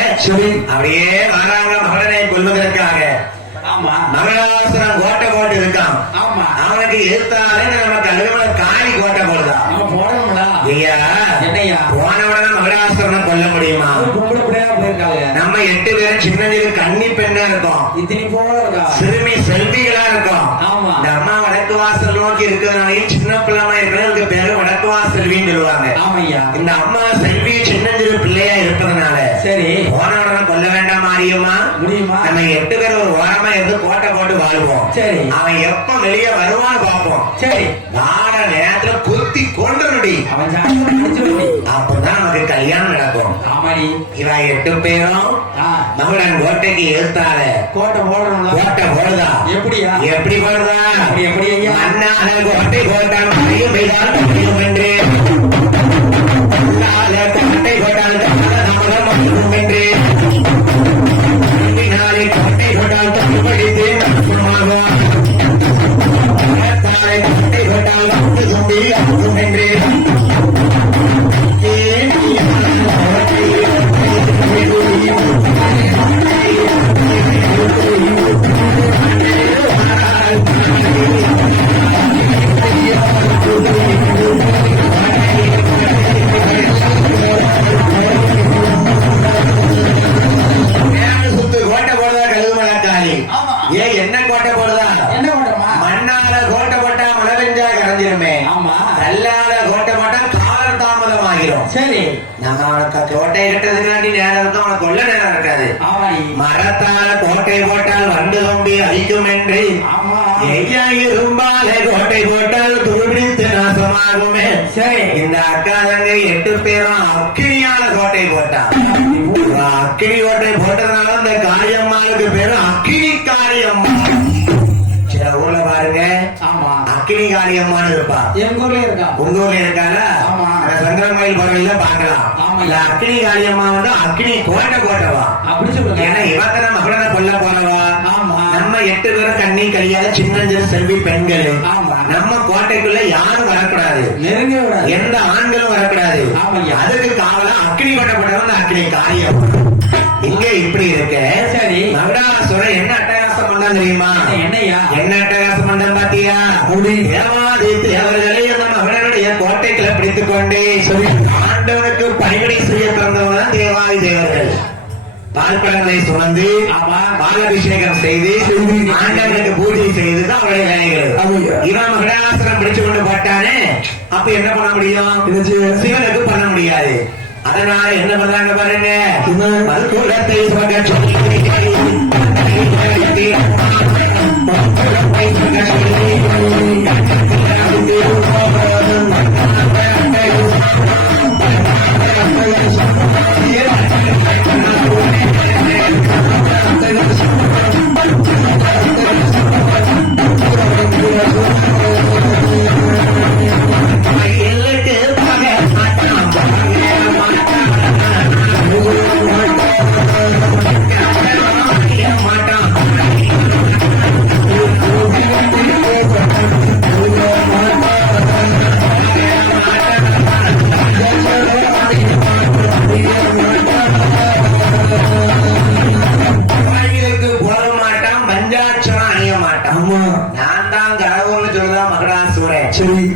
அப்படியே வராங்க மகனை கொல்வதற்காக. மகளாசுரன் கோட்டை போட்டு இருக்கான். அவனுக்கு எதிர்த்தாலே நமக்கு அலுவல காணி கோட்டை போடுதான். ஐயா, என்னையா? போன உடனே மகளாசுரனை கொல்ல முடியுமா? நம்ம 8 பேரும் சின்னதில் கன்னி பெண்ணா இருக்கோம். இத்தனை போல இருக்கா? சிறுமி செல்விகளா இருக்கோம். ஆமா. இந்த அம்மா வடக்கு வாசல் நோக்கி இருக்கிறதுனாலையும் சின்ன பிள்ளைமா இருக்கிறதுக்கு பேரு வடக்கு வாசல்வின்னு சொல்லுவாங்க. ஆமையா. இந்த அம்மா செல்வி சின்னஞ்சிறு பிள்ளையா இருப்பதனால சரி போன உடனே கொல்ல வேண்டாம் மாறியுமா? முடியுமா? நம்ம 8 பேர் ஒரு ஓரமா இருந்து கோட்டை போட்டு வாழ்வோம். சரி. அவன் எப்ப வெளியே வருவான்னு பார்ப்போம். சரி. நாட நேரத்துல குத்தி கொண்டு அவன் ஜாக்கிரதை. அப்பதான் நமக்கு கல்யாணம் நடக்கும். ஆமாடி. இவன் 8 பேரும் மகுடன் கோட்டைக்கு எதிர்த்தால கோட்டை போடுறோம். கோட்டை போடுதா? எப்படியா? எப்படி போடுதா? எப்படி ஐயா? அண்ணாத கோட்டை கோட்டான் கையும் பெய்தான் முடியும் என்று கோட்டை கோட்டான் நம்மளும் முடியும் என்று நாளை கோட்டை கோட்டால் தமிழ் படித்து கோட்டை கோட்டால் என்று ஆகிரும். சரி நம்ம அவனுக்கு கோட்டை கட்டுறதுக்காண்டி நேரம் இருக்கும், அவனுக்கு கொள்ள நேரம் இருக்காது. ஆமாடி மரத்தால கோட்டை போட்டால் வண்டு தம்பி அழிக்கும் என்று ஆமா இரும்பால கோட்டை போட்டால் துருபிடித்து நாசமாகுமே. சரி இந்த அக்கா தங்க 8 பேரும் அக்கினியால கோட்டை போட்டான். அக்கினி கோட்டை போட்டதுனால இந்த காளியம்மாளுக்கு பேரு அக்கினி காளியம்மா. சில ஊர்ல பாருங்க ஆமா அக்கினி காளியம்மான்னு இருப்பா. எங்க ஊர்ல இருக்கா? உங்க ஊர்ல இருக்கால? ஆமா. சங்கரமயில் பறவையில பாக்கலாம். ஆமா. இல்ல அக்கினி காளியம்மா வந்து அக்கினி கோட்டை போட்டவா. அப்படி சொல்லுங்க. ஏன்னா இவத்தனை மகளனை கொல்ல போனவா. ஆமா. நம்ம 8 பேரும் கண்ணி கழியாத சின்னஞ்சிறு செல்வி பெண்கள். ஆமா. நம்ம கோட்டைக்குள்ள யாரும் வரக்கூடாது, நெருங்க விடாது, எந்த ஆண்களும் வரக்கூடாது. ஆமாய்யா. அதுக்கு காவலா அக்கினி கொட்டப்பட்டவன் அக்கினி காரியம். இங்க இப்படி இருக்க சரி மகுடாசுரன் என்ன அட்டகாசம் பண்ணான் தெரியுமா? என்னையா என்ன அட்டகாசம் பண்ணான் பாத்தியா? தேவாதி தேவர்களை அந்த மகனுடைய கோட்டைக்குள்ள பிடித்துக் கொண்டே ஆண்டவனுக்கு பணிவிடை செய்ய பிறந்தவங்க தான் தேவாதி தேவர்கள். பால்பழங்களை சுமந்து பாலாபிஷேகம் செய்து ஆண்டவனுக்கு பூஜை செய்துதான் அவருடைய வேலைகள். இவன் மகடாசுரன் பிடிச்சு கொண்டு போட்டானே, அப்ப என்ன பண்ண முடியும்? சிவனுக்கு பண்ண முடியாது. அதனால என்ன பண்றாங்க பாருங்க, மதுக்கூடத்தை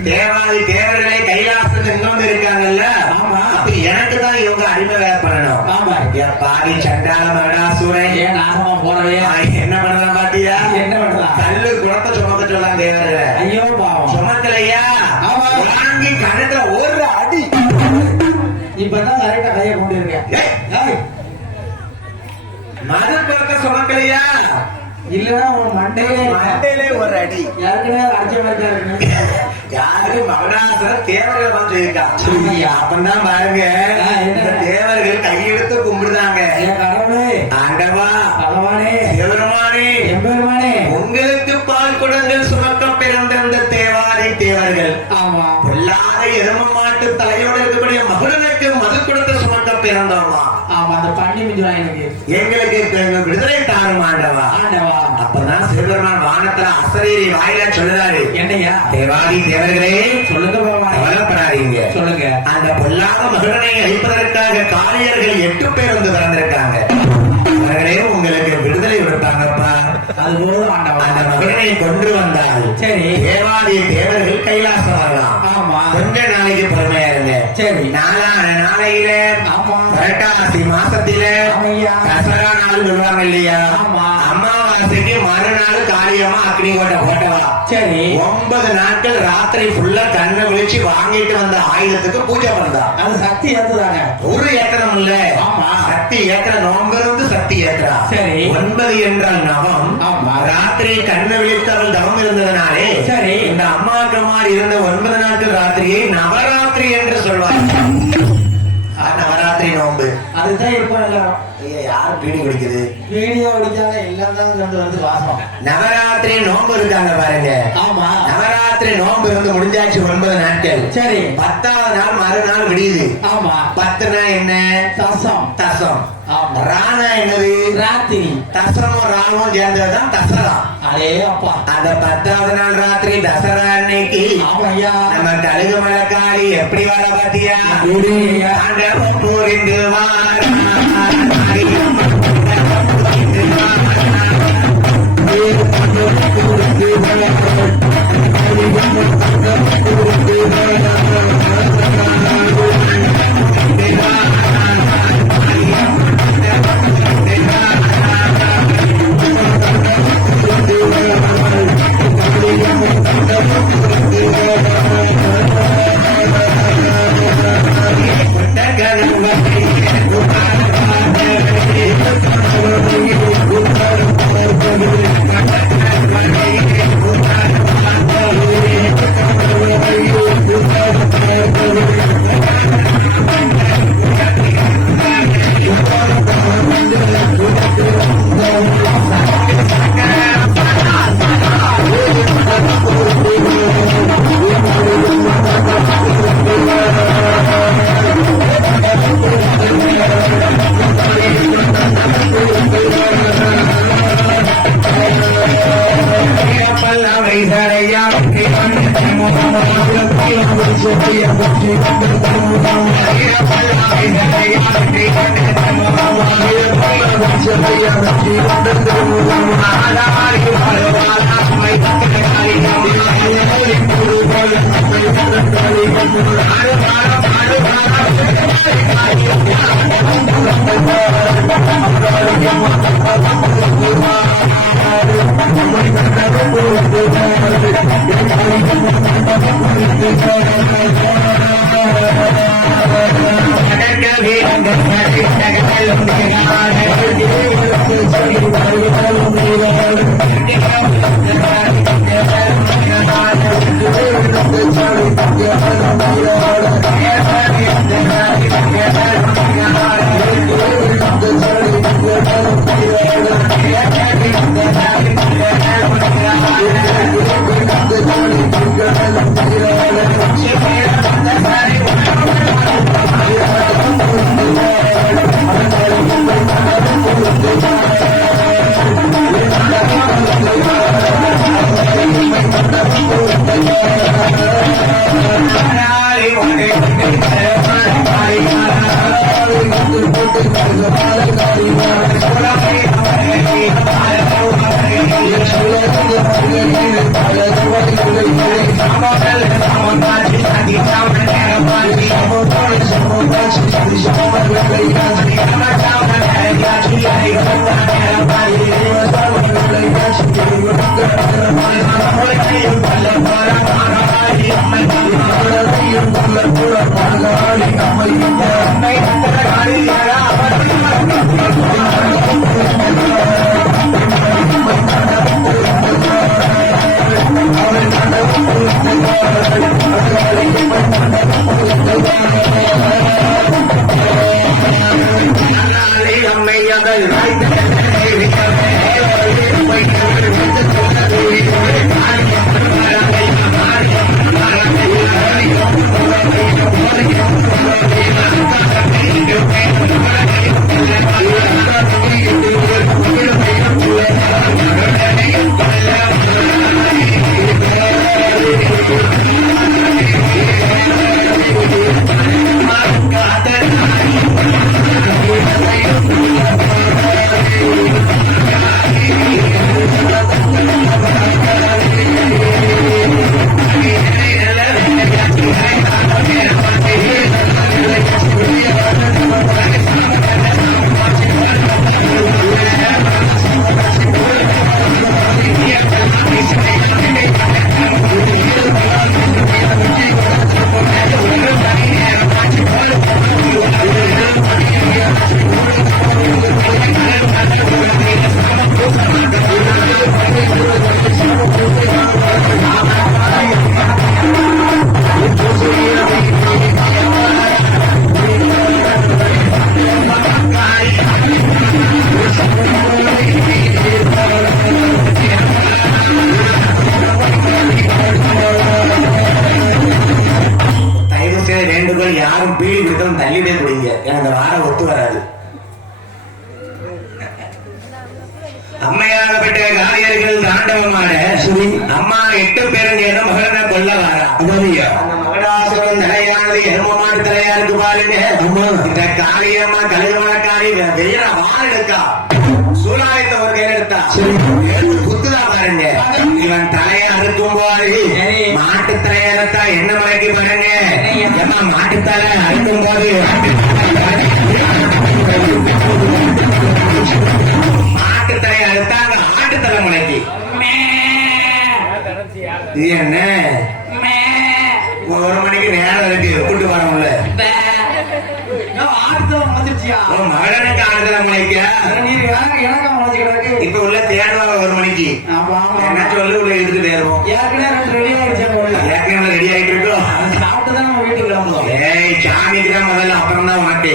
தேவாதி தேவர்களை கைலாசத்துக்கு இன்னொன்று இருக்காங்கல்ல, அப்ப எனக்கு தான் இவங்க அடிமை வேலை பண்ணணும். பாதி சண்டால மகடாசுரன் போறவே என்ன பண்ணலாம் பாத்தியா? என்ன பண்ணலாம்? கல்லு குளத்தை சுமக்க சொல்லலாம் தேவர்களை. ஐயோ பாவம் சுமக்கலையா? வாங்கி கணக்குல ஒரு அடி. இப்பதான் கரெக்டா கையை கொண்டு இருக்கேன். மது பழக்க சுமக்கலையா? இல்லன்னா உன் மண்டையிலே ஒரு அடி. ஏற்கனவே அடிச்ச மாதிரி இருக்கு. யாரு மகடாசுரன் தேவர்கள் தான் சொல்லியிருக்கா. அப்பதான் பாருங்க தேவர்கள் கையெழுத்து கும்பிடுதாங்க. கடவுளே, ஆண்டவா, பகவானே, சிவபெருமானே, எம்பெருமானே, உங்களுக்கு பால் குடங்கள் சுமக்க பிறந்த தேவாரை தேவர்கள். ஆமா, பொல்லாத எரும மாட்டு தலையோடு இருக்கக்கூடிய மகுடனுக்கு மது குடத்தை சுமக்க பிறந்தோமா. ஆமா, அந்த பண்ணி மிஞ்சுவா எங்களுக்கு விடுதலை தாரும் ஆண்டவா. ஆண்டவா. அப்பதான் சிவபெருமான் வானத்துல அசரீரி வாயில சொல்லுறாரு, என்னையா? தேவாதி தேவர்களே, சொல்லுங்க, கவலைப்படாதீங்க, சொல்லுங்க. அந்த பொல்லாத மகுடனை அழிப்பதற்காக காளியர்கள் 8 பேர் வந்து பிறந்திருக்காங்க. அவர்களே உங்களுக்கு விடுதலை கொடுத்தாங்கப்பா. அதுபோல அந்த மகுடனை கொண்டு வந்தால் சரி தேவாதி தேவர்கள் கைலாசம் வரலாம். ஆமா, கொஞ்ச நாளைக்கு பொறுமையா இருங்க. சரி, நாளையில புரட்டாசி மாசத்தில தசரா நாள் சொல்லுவாங்க இல்லையா? அமாவாசைக்கு மறுநாள் காளியம்மா அக்னி கோட்டை போட்டவா. சரி, 9 நாட்கள் ராத்திரி ஃபுல்லா கண்ணை விழிச்சு வாங்கிட்டு வந்த ஆயுதத்துக்கு பூஜை பண்ணா. அது சக்தி ஏத்துதாங்க. ஒரு ஏக்கரம் இல்ல, சக்தி ஏக்கர நோம்பு இருந்து சக்தி ஏக்கரா. சரி, 9 என்றால் நவம். ராத்திரி கண்ணை விழித்து அவள் தவம் இருந்ததுனாலே சரி இந்த அம்மாக்கமார் இருந்த 9 நாட்கள் ராத்திரியை நவராத்திரி என்று சொல்வார்கள். நவராத்திரி நோம்பு அதுதான் இருப்பாங்க. யாரு பீடி குடிக்குது? வீடியோ குடிக்காத எல்லாம் தான் வந்து வாசம். நவராத்திரி நோம்பு இருக்காங்க பாருங்க. ஆமா, நவராத்திரி நோம்பு இருந்து முடிஞ்சாச்சு 9 நாட்கள். சரி, 10வது நாள் மறுநாள் விடியுது. ஆமா, 10னா என்ன? தசம். தசம். ராணா என்னது? ராத்திரி. தசரமும் ராணுவும் சேர்ந்ததுதான் தசரா. அதே அப்பா, அந்த 10வது நாள் ராத்திரி தசரா அன்னைக்கு நம்ம கழுகு மலைக்காரி எப்படி வர பாத்தியா? ஆண்டவன் புரிந்து அம்மையாகப்பட்ட காரியர்கள் தாண்டவமான அம்மா 8 பேருங்க மகனை கொல்ல வாரா. அந்த மகடாசுரன் தலையானது எருமமாடு தலையா இருக்கு பாருங்க. இந்த காரியம்மா கழுகுமரக்காரி வெயில வால் எடுக்கா, சூலாயத்தை ஒரு கையில் எடுத்தா, குத்துதா பாருங்க. இவன் தலையை அறுக்கும் போது மாட்டு தலையை அறுத்தா என்ன மலைக்கு பாருங்க. மாட்டு தலை அறுக்கும் போது மாட்டு தலையை அறுத்தாங்க ஆட்டு தலை முளைக்கு. இது என்ன 1 மணிக்கு நேரம் இருக்கு கூட்டு வரமுல்ல மகனுக்கு ஆடுதலை முளைக்க இப்ப உள்ள தேடுவாங்க 1 மணிக்கு என்ன சொல்லு உள்ள இழுத்து தேடுவோம். ஏற்கனவே ரெடி ஆயிட்டு இருக்கோம். ஏய் சாமிக்கு தான் முதல்ல, அப்புறம் தான் மாட்டு.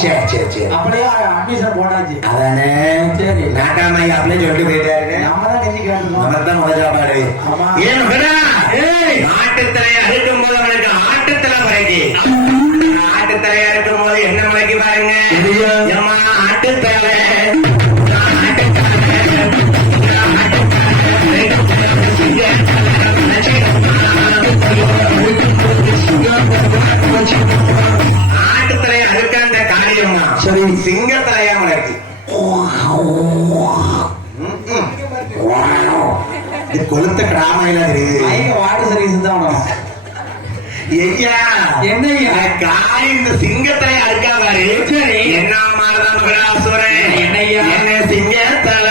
சரி சரி சரி அதானே. நாட்டாமாய் அப்படியே சொல்லிட்டு போயிட்டாரு. நம்மதான் முதல் சாப்பாடு. ஏன் ஆட்டுத்தலையை அறுக்கும் போது அவனுக்கு ஆட்டுத்தலை மலைக்கு, ஆட்டுத்தலையா இருக்கும் போது என்ன மலைக்கு பாருங்க. ஆட்டுத்தலை மயிலாடுதுறை ஐயா வாட்டர் சர்வீஸ் தான் வேணும். ஐயா என்னய்யா? காய் இந்த சிங்கத்தை அறுக்கா பாரு. சரி. என்ன மாதிரிதான் மகளாசுரன் என்னய்யா? என்ன சிங்கத்தல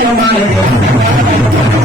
Come on.